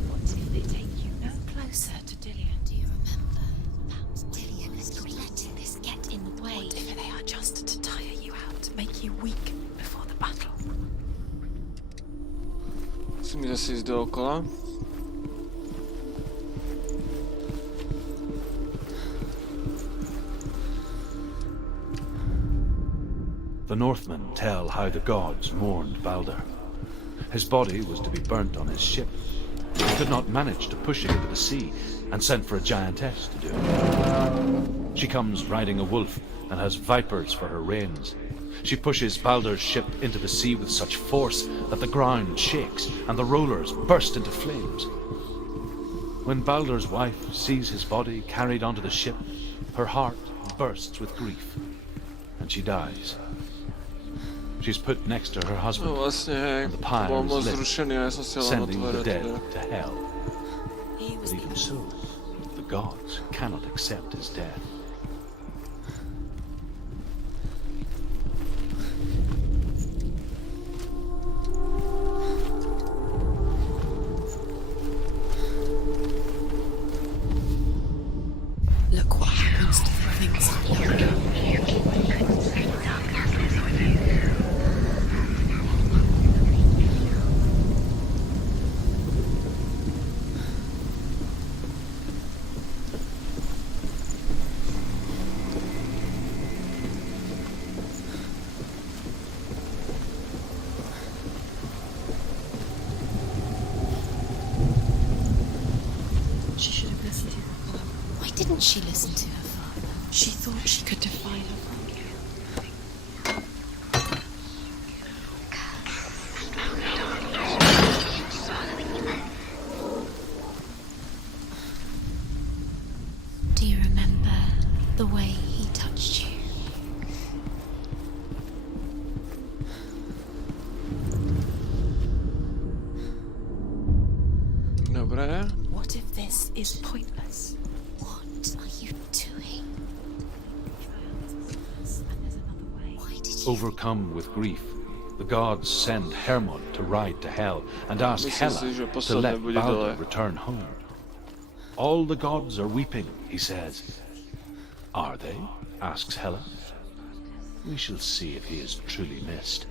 What if they take you no closer to Dillian? Do you remember? Perhaps Dillian is not letting this get in the way. What if they are just to tire you out, make you weak before the battle? Musím zase ísť dookola. The Northmen tell how the gods mourned Baldur. His body was to be burnt on his ship. They could not manage to push it into the sea and sent for a giantess to do it. She comes riding a wolf and has vipers for her reins. She pushes Baldur's ship into the sea with such force that the ground shakes and the rollers burst into flames. When Baldur's wife sees his body carried onto the ship, her heart bursts with grief and she dies. She's put next to her husband, No vlastne, hej, and the to pyre bol is moc lit, zrušený a ja som si len sending the otvoril dead teda. to hell. But even so, the gods cannot accept his death. Look what happens to the things you love. She should have listened to her father. Why didn't she listen to her father? She thought she could defy her father. Do you remember the way he touched you? Dobre. What if this is pointless? What are you doing? Why did you... Overcome with grief, the gods send Hermod to ride to hell and ask Myslím si, Hela že to posledné let bude Baldur dole. return home. All the gods are weeping, he says. Are they? Asks Hela. We shall see if he is truly missed.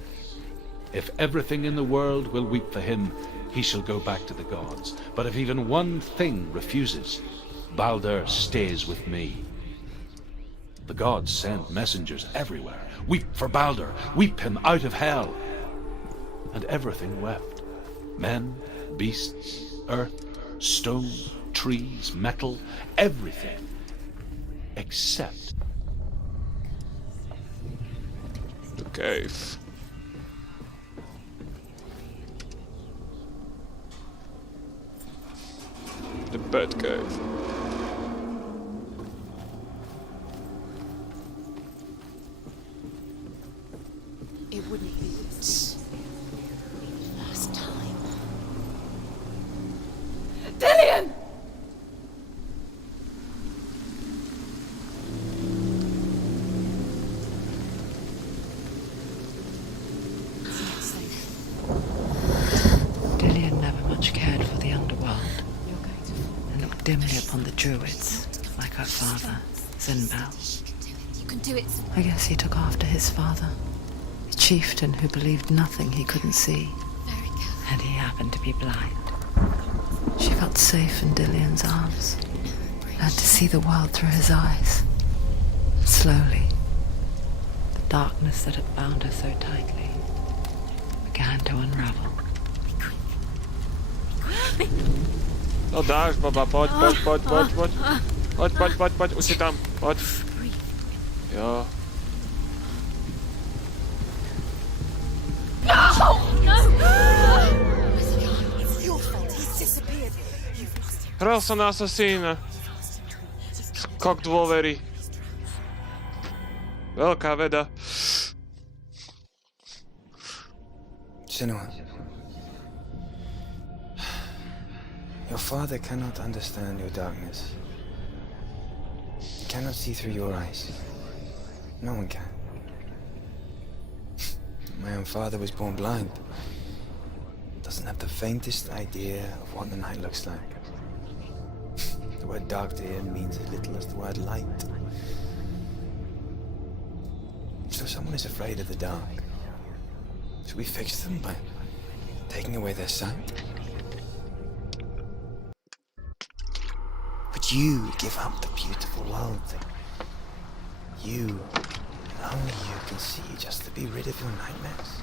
If everything in the world will weep for him, he shall go back to the gods. But if even one thing refuses, Baldur stays with me. The gods send messengers everywhere. Weep for Baldur, weep him out of hell. And everything wept. Men, beasts, earth, stone, trees, metal, everything. Except The cave. The bad cave. Dillian! Dillian never much cared for the underworld and looked dimly upon the druids, like her father, Zinbal. You can do it. I guess he took after his father, a chieftain who believed nothing he couldn't see, Very good. and he happened to be blind. She felt safe in Dillian's arms, learned to see the world through his eyes. Slowly, the darkness that had bound her so tightly began to unravel. No dáš, baba, poď. Poď, už si tam, poď. Jo. Hral som na asasína. Skok dôvery. Veľká veda. Senua. Your father cannot understand your darkness. He cannot see through your eyes. No one can. My own father was born blind. Doesn't have the faintest idea of what the night looks like. The word dark to him means as little as the word light. So someone is afraid of the dark. Should we fix them by taking away their sight? Would you give up the beautiful world? You, and only you can see, just to be rid of your nightmares?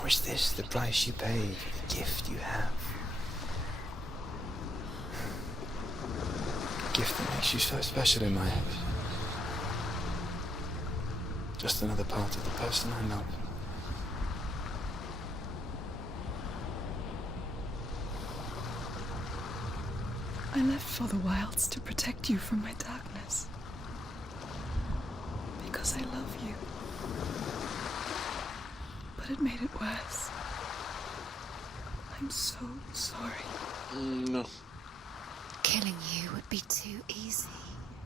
Or is this the price you pay for the gift you have? A gift that makes you so special in my eyes. Just another part of the person I love. I left for the wilds to protect you from my darkness. Because I love you. But it made it worse. I'm so sorry. No. Killing you would be too easy.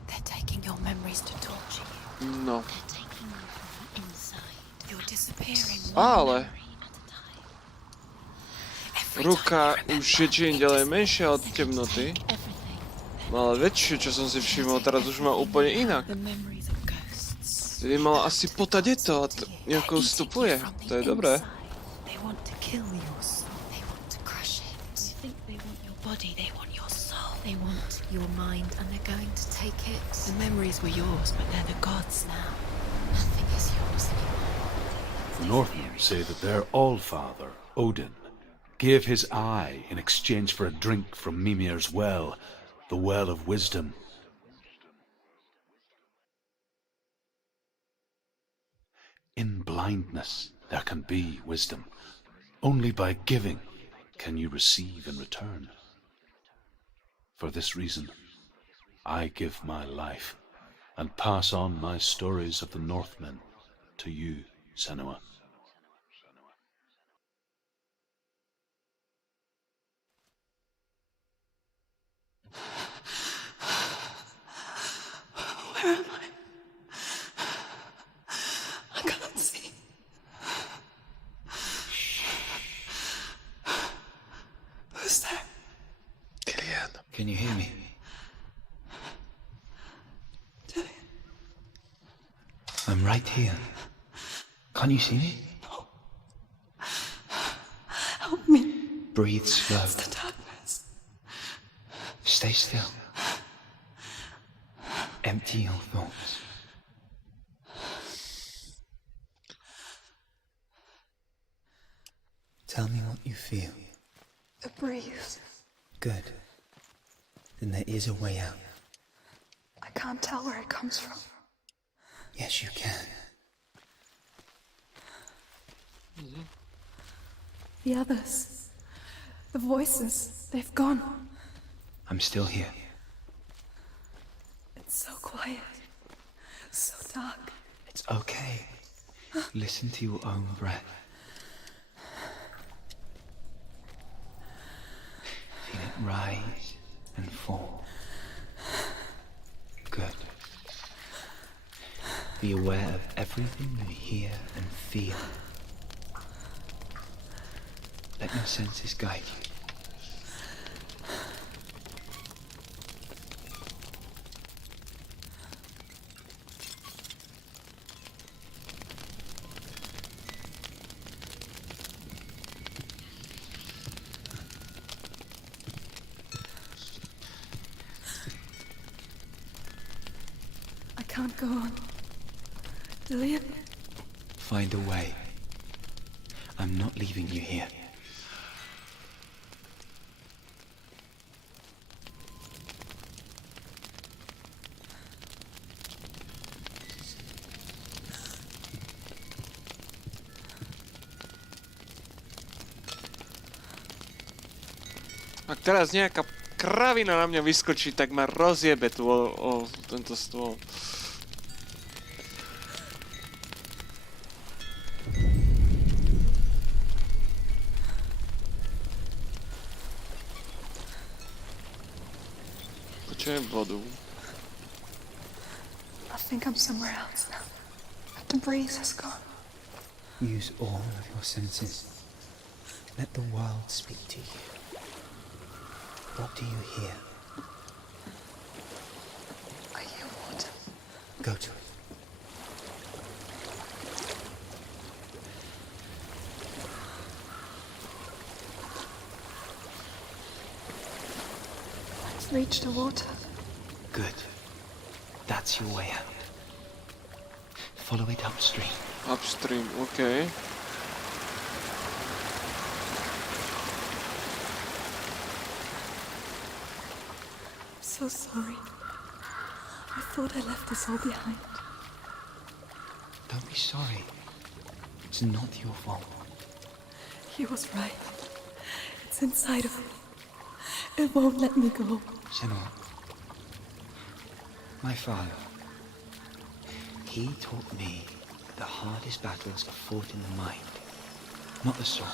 They're taking your memories to torture you. No. They're taking you from the inside. You're disappearing Ale one memory at a time. Every ruka time you už je čím ďalej menšia od temnoty. everything. Mala väčšiu, čo som si všimol, teraz už má úplne inak. The memories of ghosts. Tedy mala asi potať to a nejako vstupuje. To je dobré. They want to kill your soul. They want to crush it. You think they want your body, they want your soul. They want your mind and they're going to take it. The memories were yours, but they're the gods now. Nothing is yours anymore. The Northmen say that their Allfather, Odin, gave his eye in exchange for a drink from Mimir's well, the well of wisdom. In blindness there can be wisdom. Only by giving can you receive in return. For this reason, I give my life and pass on my stories of the Northmen to you, Senua. Where am I? I can't see. Who's there? Dillian. Can you hear me? Dillian. I'm right here. Can you see me? No. Help me. Breathe slow. It's the darkness. Stay still. Empty your thoughts. Tell me what you feel. The breeze. Good. Then there is a way out. I can't tell where it comes from. Yes, you can. The others. The voices. They've gone. I'm still here. It's so quiet. So dark. It's okay. Listen to your own breath. rise and fall. Good. Be aware of everything you hear and feel. Let your senses guide you. I can't go on. Dillian? Find a way. I'm not leaving you here. Ak teraz nejaká kravina na mňa vyskočí, tak ma rozjebe tu o tento stôl. Počujem vodu. I think I'm somewhere else now. The breeze has gone. Use all of your senses. Let the world speak to you. What do you hear? I hear water. Go to it. I've reached the water. Good. That's your way out. Follow it upstream. Upstream, okay. So sorry. I thought I left this all behind. Don't be sorry. It's not your fault. He was right. It's inside of me. It won't let me go. Senua, my father, he taught me that the hardest battles are fought in the mind, not the sword.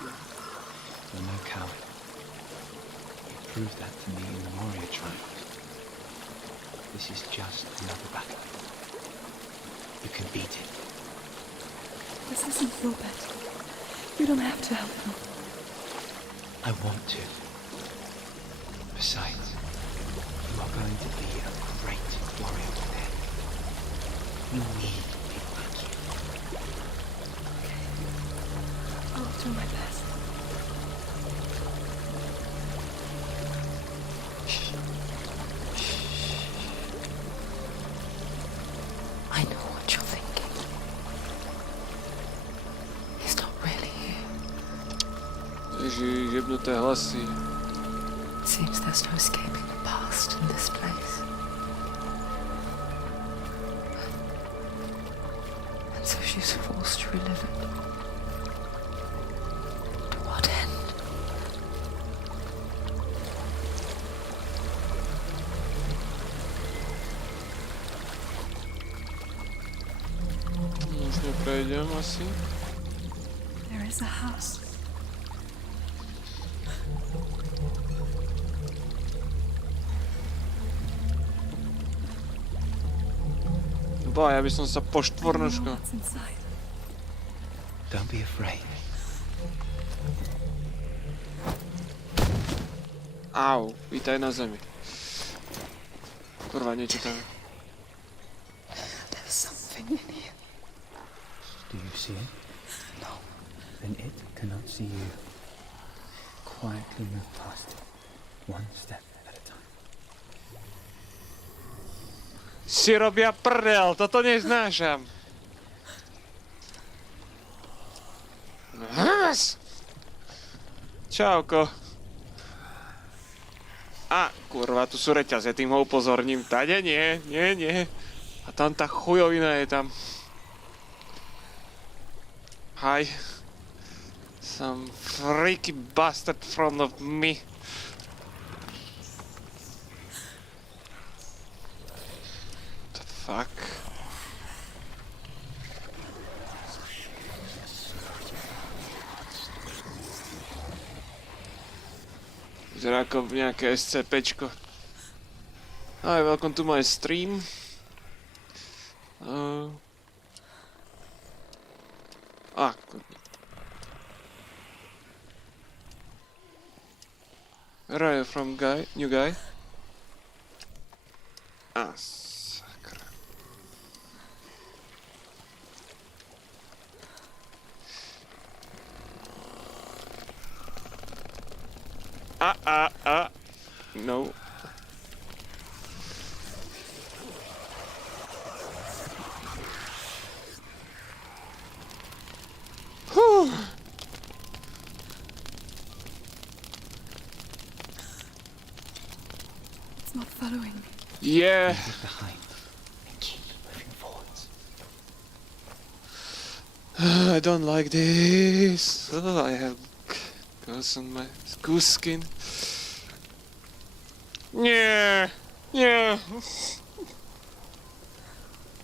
You're no coward. You proved that to me in the warrior trials. This is just another battle. You can beat it. This isn't your battle. You don't have to help me. I want to. Besides, you are going to be a great warrior then. We need people like you. I'll do my best. I know what you're thinking. He's not really here. Ježi, jebnuté hlasy. Seems there's no escaping the past in this place. And so she's forced to relive it. To what end? Už neprejdem asi. There is a house. Boha, ja by som sa po štvornožko. What's inside? Don't be afraid. Au, vítaj na zemi. Kurva, niečo tam. There's something in here. Do you see it? No. Then it cannot see you. Quietly move past it, one step at a time. Si robia prdel, toto neznášam. Čauko. A, kurva, tu sú reťaze, tým ho upozorním. Tade nie. A tam tá chujovina je tam. Hi. Some freaky bastard in front of me. The fuck? Vyzerá ako nejaké SCPčko. Hi, welcome to my stream. Where are you from, guy? New guy? Sakra. No. Whew. It's not following me. Yeah. Leave it behind and keep moving forwards. I don't like this. I have goose on my goose skin. Yeah. Yeah.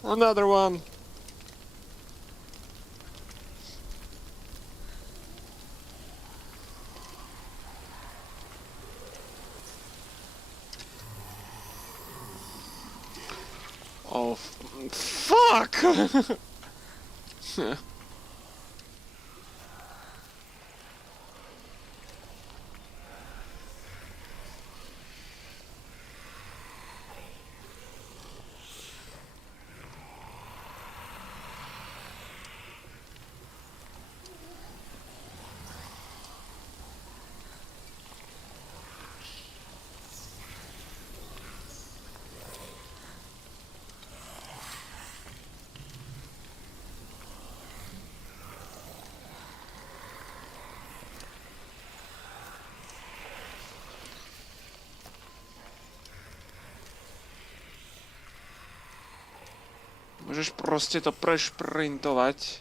Another one. Oh, fuck! Môžeš proste to prešprintovať.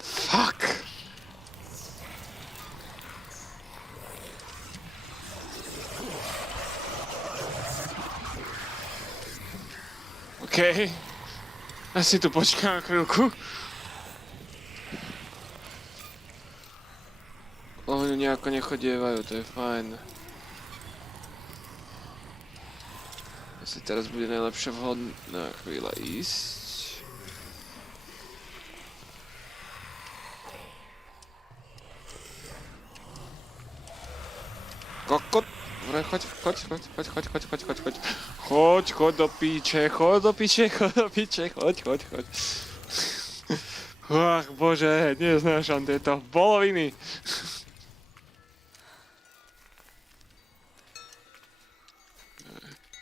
Fuck! OK. Asi tu počkám chvíľku. Oni nejako nechodievajú, to je fajn. Asi teraz bude najlepšia vhodná chvíľa ísť. Kokot. Dobre, choď do píče, choď. Ach, bože, neznášam tieto boloviny.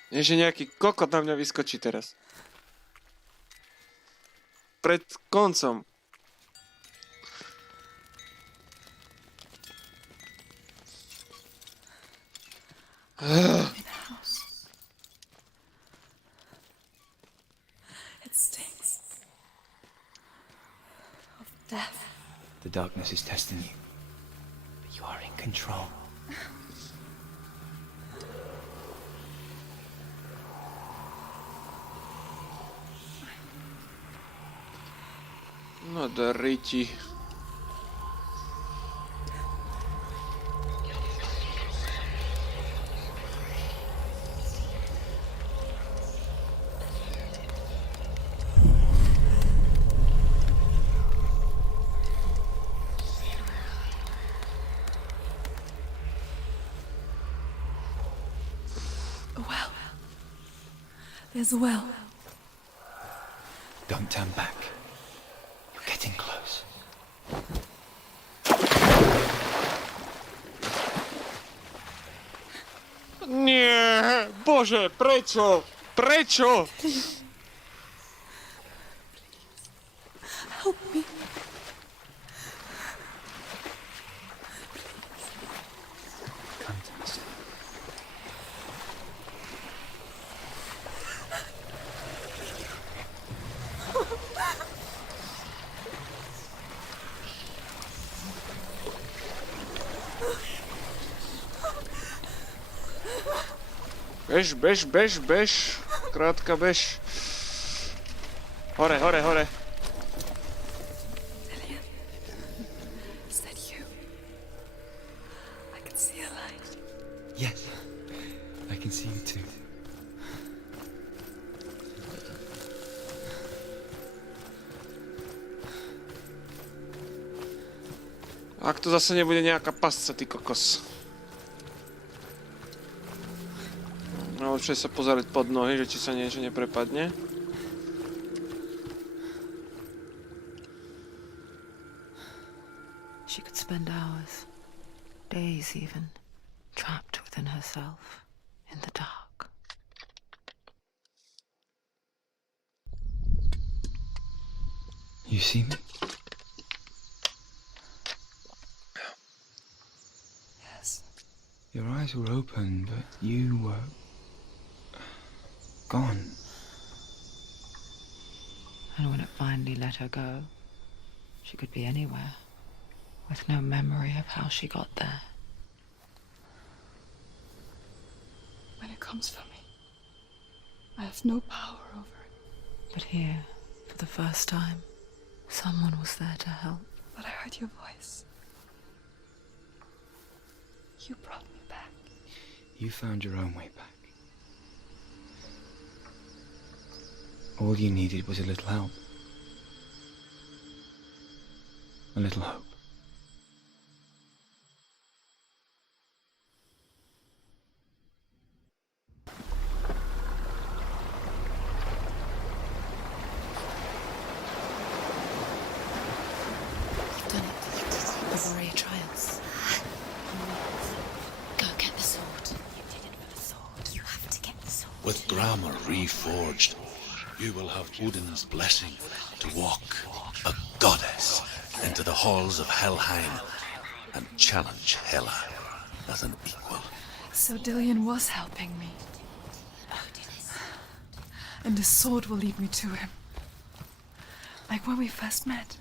Nie, že nejaký kokot na mňa vyskočí teraz. Pred koncom. In a house. It stinks of death. The darkness is testing you, but you are in control. No do riti. A well. There's a well. Don't turn back. You're getting close. Nie, Bože, prečo? Prečo? Help me. Come to me, son. Bež. Krátka, bež. Hore. Lillian, is that you? I can see a light. Yes, I can see you too. Ak to zase nebude nejaká pasca, ty kokos. No, lepšie sa pozerať pod nohy, že či sa niečo neprepadne. She could spend hours, days even, trapped within herself, in the dark. You see me? Yes. Your eyes were open, but you were gone. And when it finally let her go, she could be anywhere, with no memory of how she got there. When it comes for me, I have no power over it. But here, for the first time, someone was there to help. But I heard your voice. You brought me back. You found your own way back. All you needed was a little help. A little hope. You've done it. The warrior trials. Go get the sword. You did it for the sword. You have to get the sword. With grammar reforged, you will have Odin's blessing to walk, a goddess, into the halls of Helheim and challenge Hela as an equal. So Dillion was helping me. And the sword will lead me to him. Like when we first met.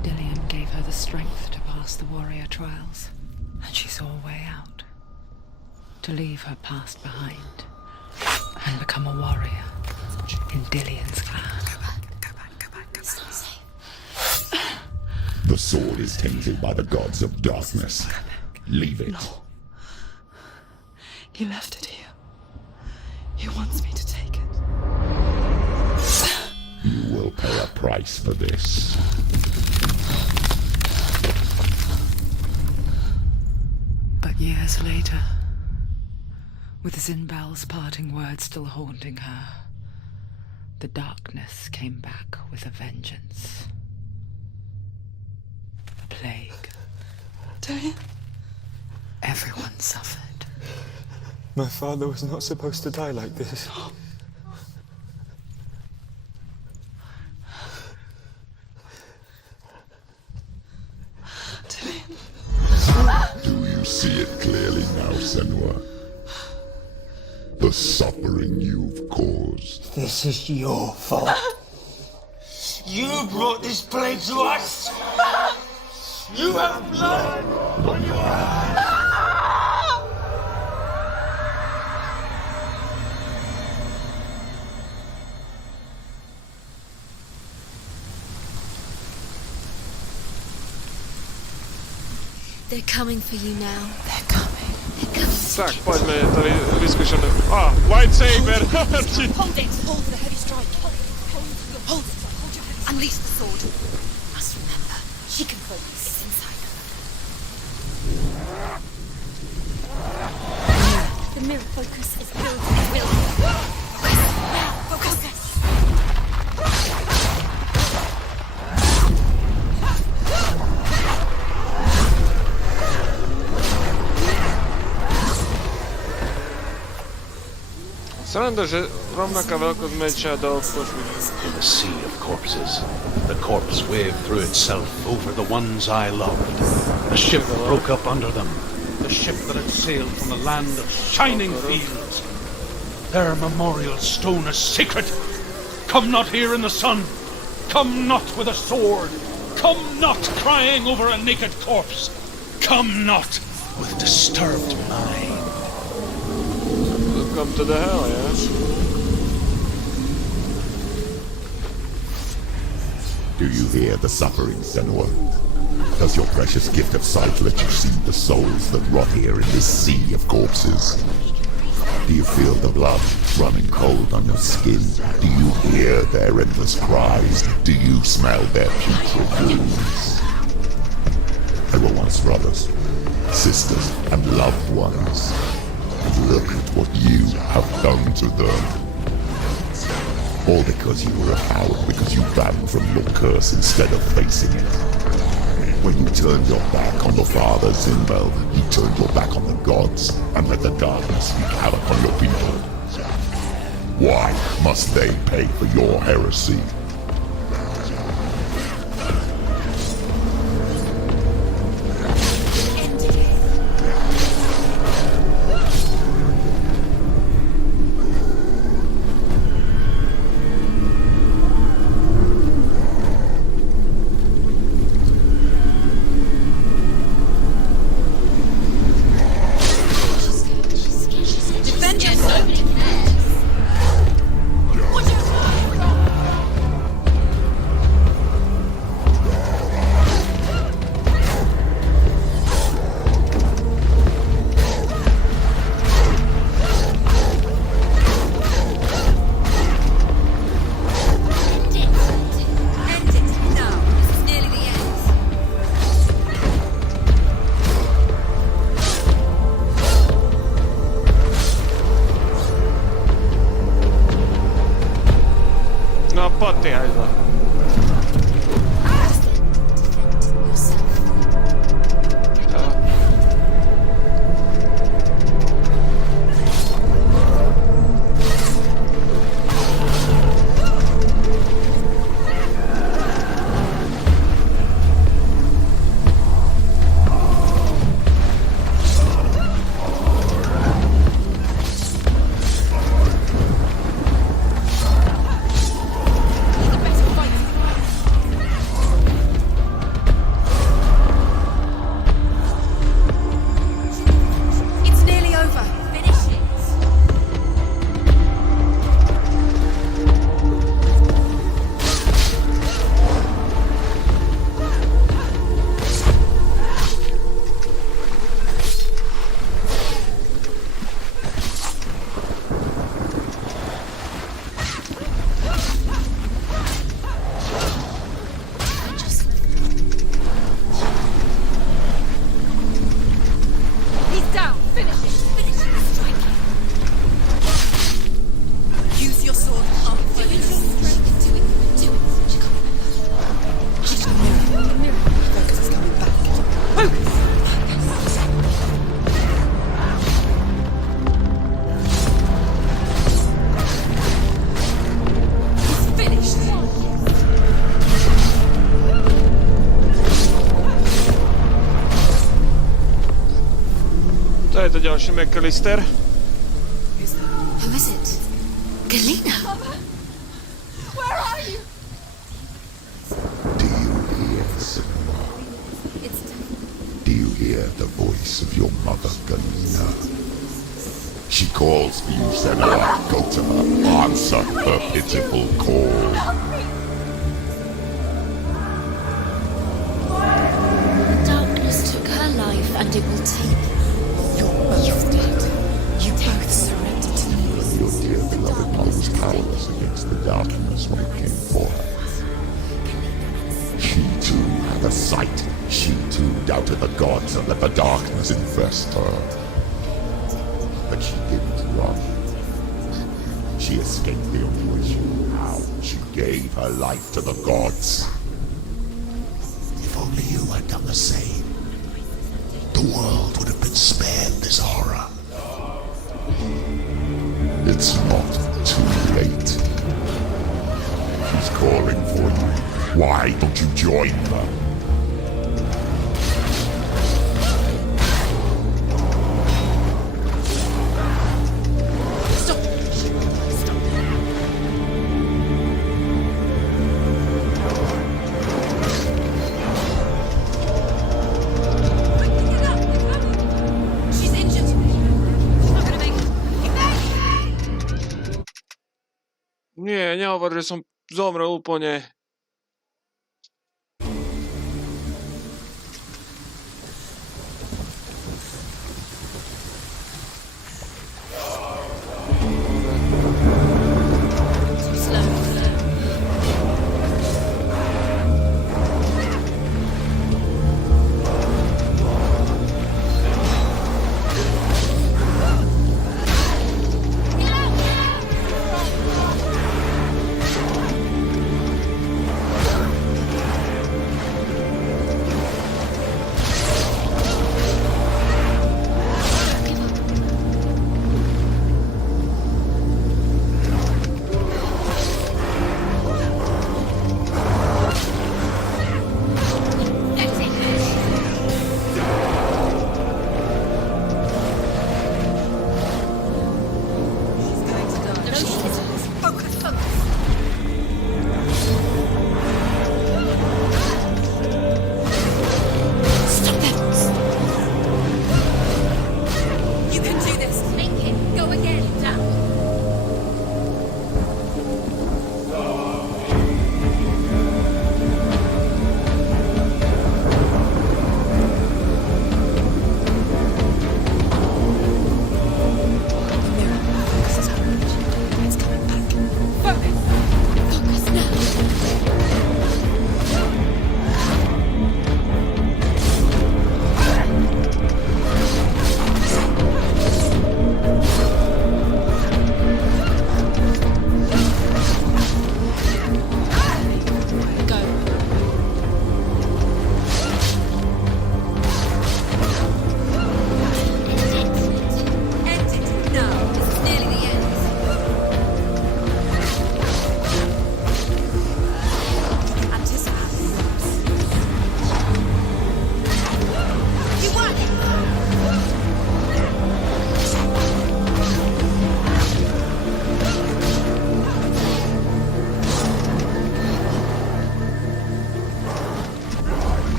Dillion gave her the strength to pass the warrior trials, and she saw a way out. To leave her past behind and become a warrior in Dillion's clan. Go back. It's not safe. The sword is tainted by the gods of darkness. Leave it. No. He left it here. He wants me to take it. You will pay a price for this. But years later, with Zinbel's parting words still haunting her, the darkness came back with a vengeance. A plague. Dillion? Everyone suffered. My father was not supposed to die like this. Do you see it clearly now, Senua? The suffering you've caused. This is your fault. You brought this plague to us. You have blood on your hands. They're coming for you now. They're coming. Tak, poďme to vyskúšané. Lightsaber! Hold it. Hold the heavy strike. Hold it. Unleash the sword. Must remember, she can focus. It's inside her. The mirror focus is building a will. Focus. Sranda, že rovnaká veľkosť meča do pošvičky. In the sea of corpses, the corpse waved through itself over the ones I loved. The ship broke up under them. The ship that had sailed from a land of shining fields. Their memorial stone is sacred. Come not here in the sun. Come not with a sword. Come not crying over a naked corpse. Come not with disturbed mind. Welcome to the hell, yes? Do you hear the suffering, Senua? Does your precious gift of sight let you see the souls that rot here in this sea of corpses? Do you feel the blood running cold on your skin? Do you hear their endless cries? Do you smell their putrid wounds? They were once brothers, sisters, and loved ones. And look at what you have done to them. All because you were a coward, because you ran from your curse instead of facing it. When you turned your back on your father, Zinbel, you turned your back on the gods and let the darkness wreak havoc on your people. Why must they pay for your heresy? To je to ďalší McAllister. Who is it? Galena? Where are you? Do you hear, Senua? Do you hear the voice of your mother, Galena? She calls for you, Senua. Go to her. Answer her pitiful call. Darkness took her life, and it will take your both dead. You both surrendered to me. Your dear beloved mother was powerless against the darkness when it came for her. She too had a sight. She too doubted the gods and let the darkness infest her. But she didn't run. She escaped the only way she knew how. She gave her life to the gods. If only you had done the same, the world would have been spared this horror. It's not too late. She's calling for you. Why don't you join her? Nie, nehovor, že som zomrel úplne.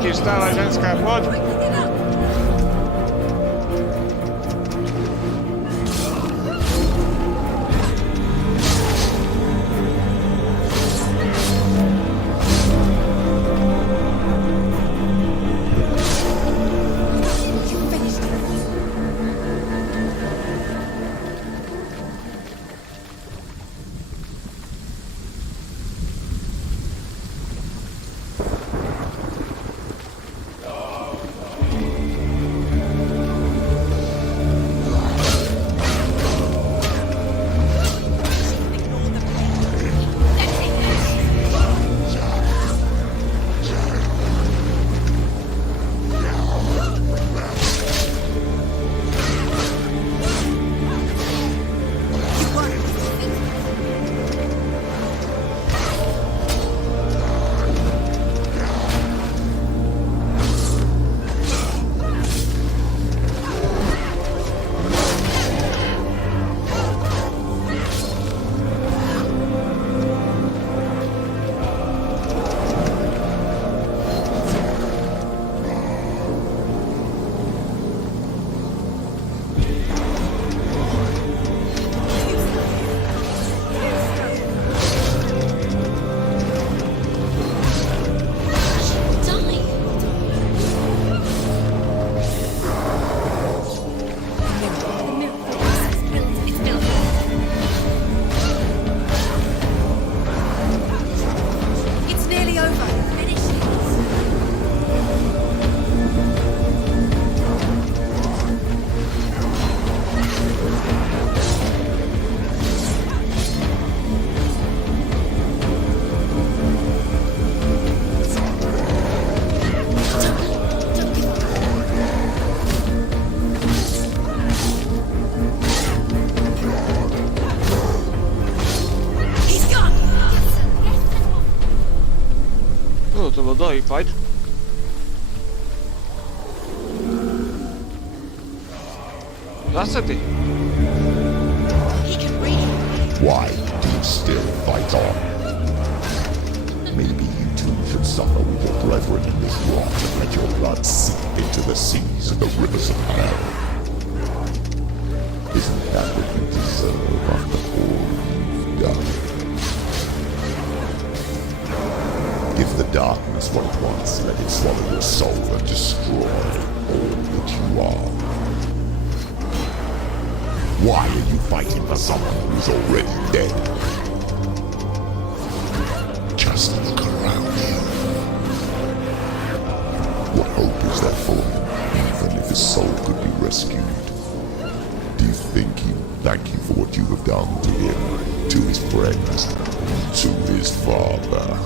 Ti vstala ženská, poď! to bol dlhý fight. Zase ty. Why do you still fight on? Maybe you too should suffer with your brethren in this war and let your blood seep into the seas and the rivers of hell. Isn't that what you deserve after all you've done? Give the darkness what it wants, let it swallow your soul and destroy all that you are. Why are you fighting for someone who's already dead? Just look around you. What hope is there for him, even if his soul could be rescued? Do you think he would thank you for what you have done to him, to his friends, to his father?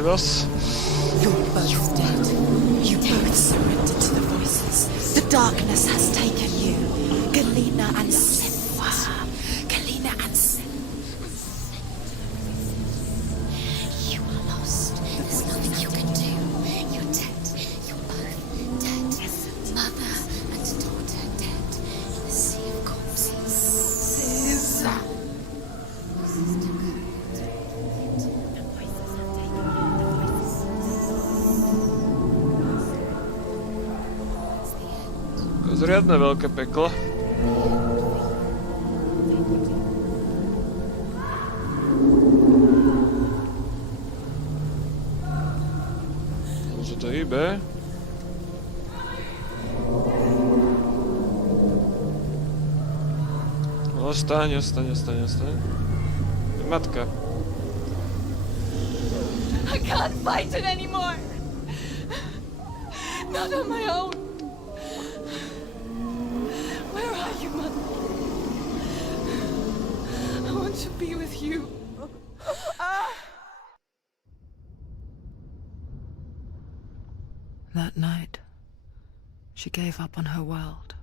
Us. You're both dead. You both surrendered to the voices. The darkness has taken you. Galena and Senua. Galena and Senua. You are lost. There's nothing you can do. You're dead. You're both dead. Mother and daughter dead. In the sea of corpses. Caesar. Zriadne veľké peklo. Čo to hýbe? Ostaň. Matka. I can't fight it anymore. Not on my own. Where are you, Mother? I want to be with you. That night, she gave up on her world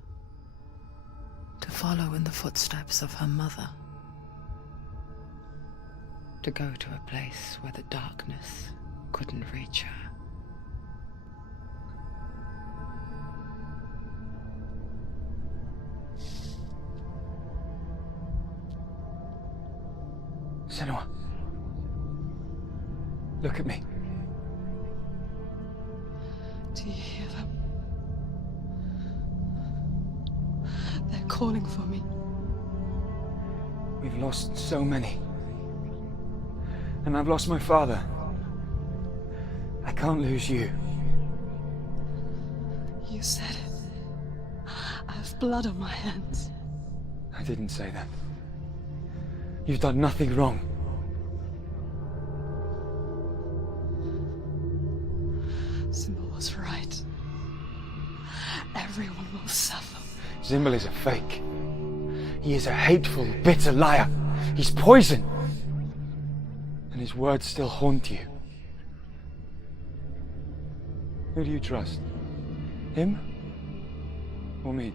to follow in the footsteps of her mother, to go to a place where the darkness couldn't reach her. Senua. Look at me. Do you hear them? They're calling for me. We've lost so many. And I've lost my father. I can't lose you. You said it. I have blood on my hands. I didn't say that. You've done nothing wrong. Symbol was right. Everyone will suffer. Zimbel is a fake. He is a hateful, bitter liar. He's poison. And his words still haunt you. Who do you trust? Him? Or me?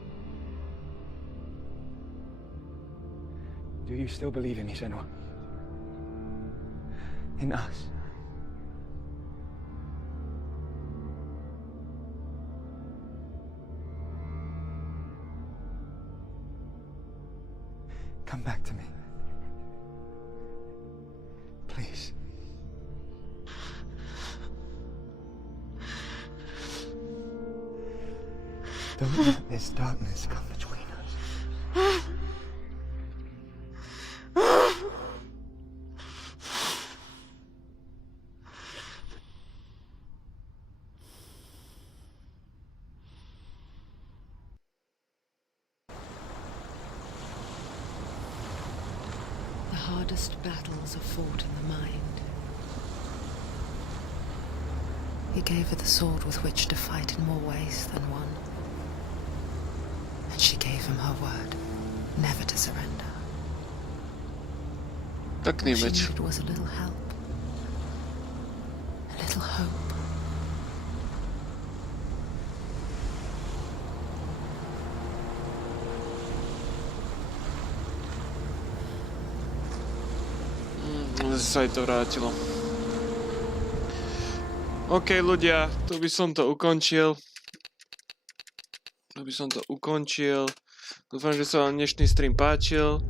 Do you still believe in me, Senua? In us? Come back to me. Please. Don't let this darkness come between us. The hardest battles are fought in the mind. He gave her the sword with which to fight in more ways than one. And she gave him her word, never to surrender. Pekný All she meč. needed was a little help. A little hope. Zase sa aj to vrátilo. OK, ľudia, tu by som to ukončil. Dúfam, že sa vám dnešný stream páčil.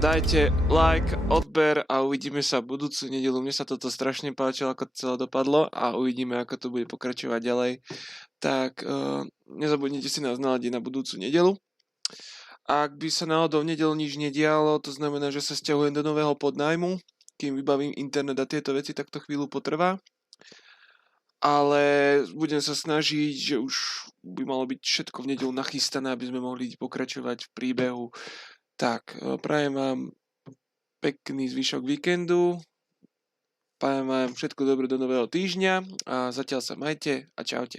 Dajte like, odber a uvidíme sa budúcu nedeľu. Mne sa toto strašne páčilo, ako to celé dopadlo a uvidíme, ako to bude pokračovať ďalej. Tak nezabudnite si nás naladiť na budúcu nedeľu. Ak by sa náhodou v nedeľu nič nedialo, to znamená, že sa sťahujem do nového podnájmu. Kým vybavím internet a tieto veci, tak to chvíľu potrvá. Ale budem sa snažiť, že už by malo byť všetko v nedeľu nachystané, aby sme mohli pokračovať v príbehu. Tak, prajem vám pekný zvyšok víkendu. Prajem vám všetko dobré do nového týždňa a zatiaľ sa majte a čaute.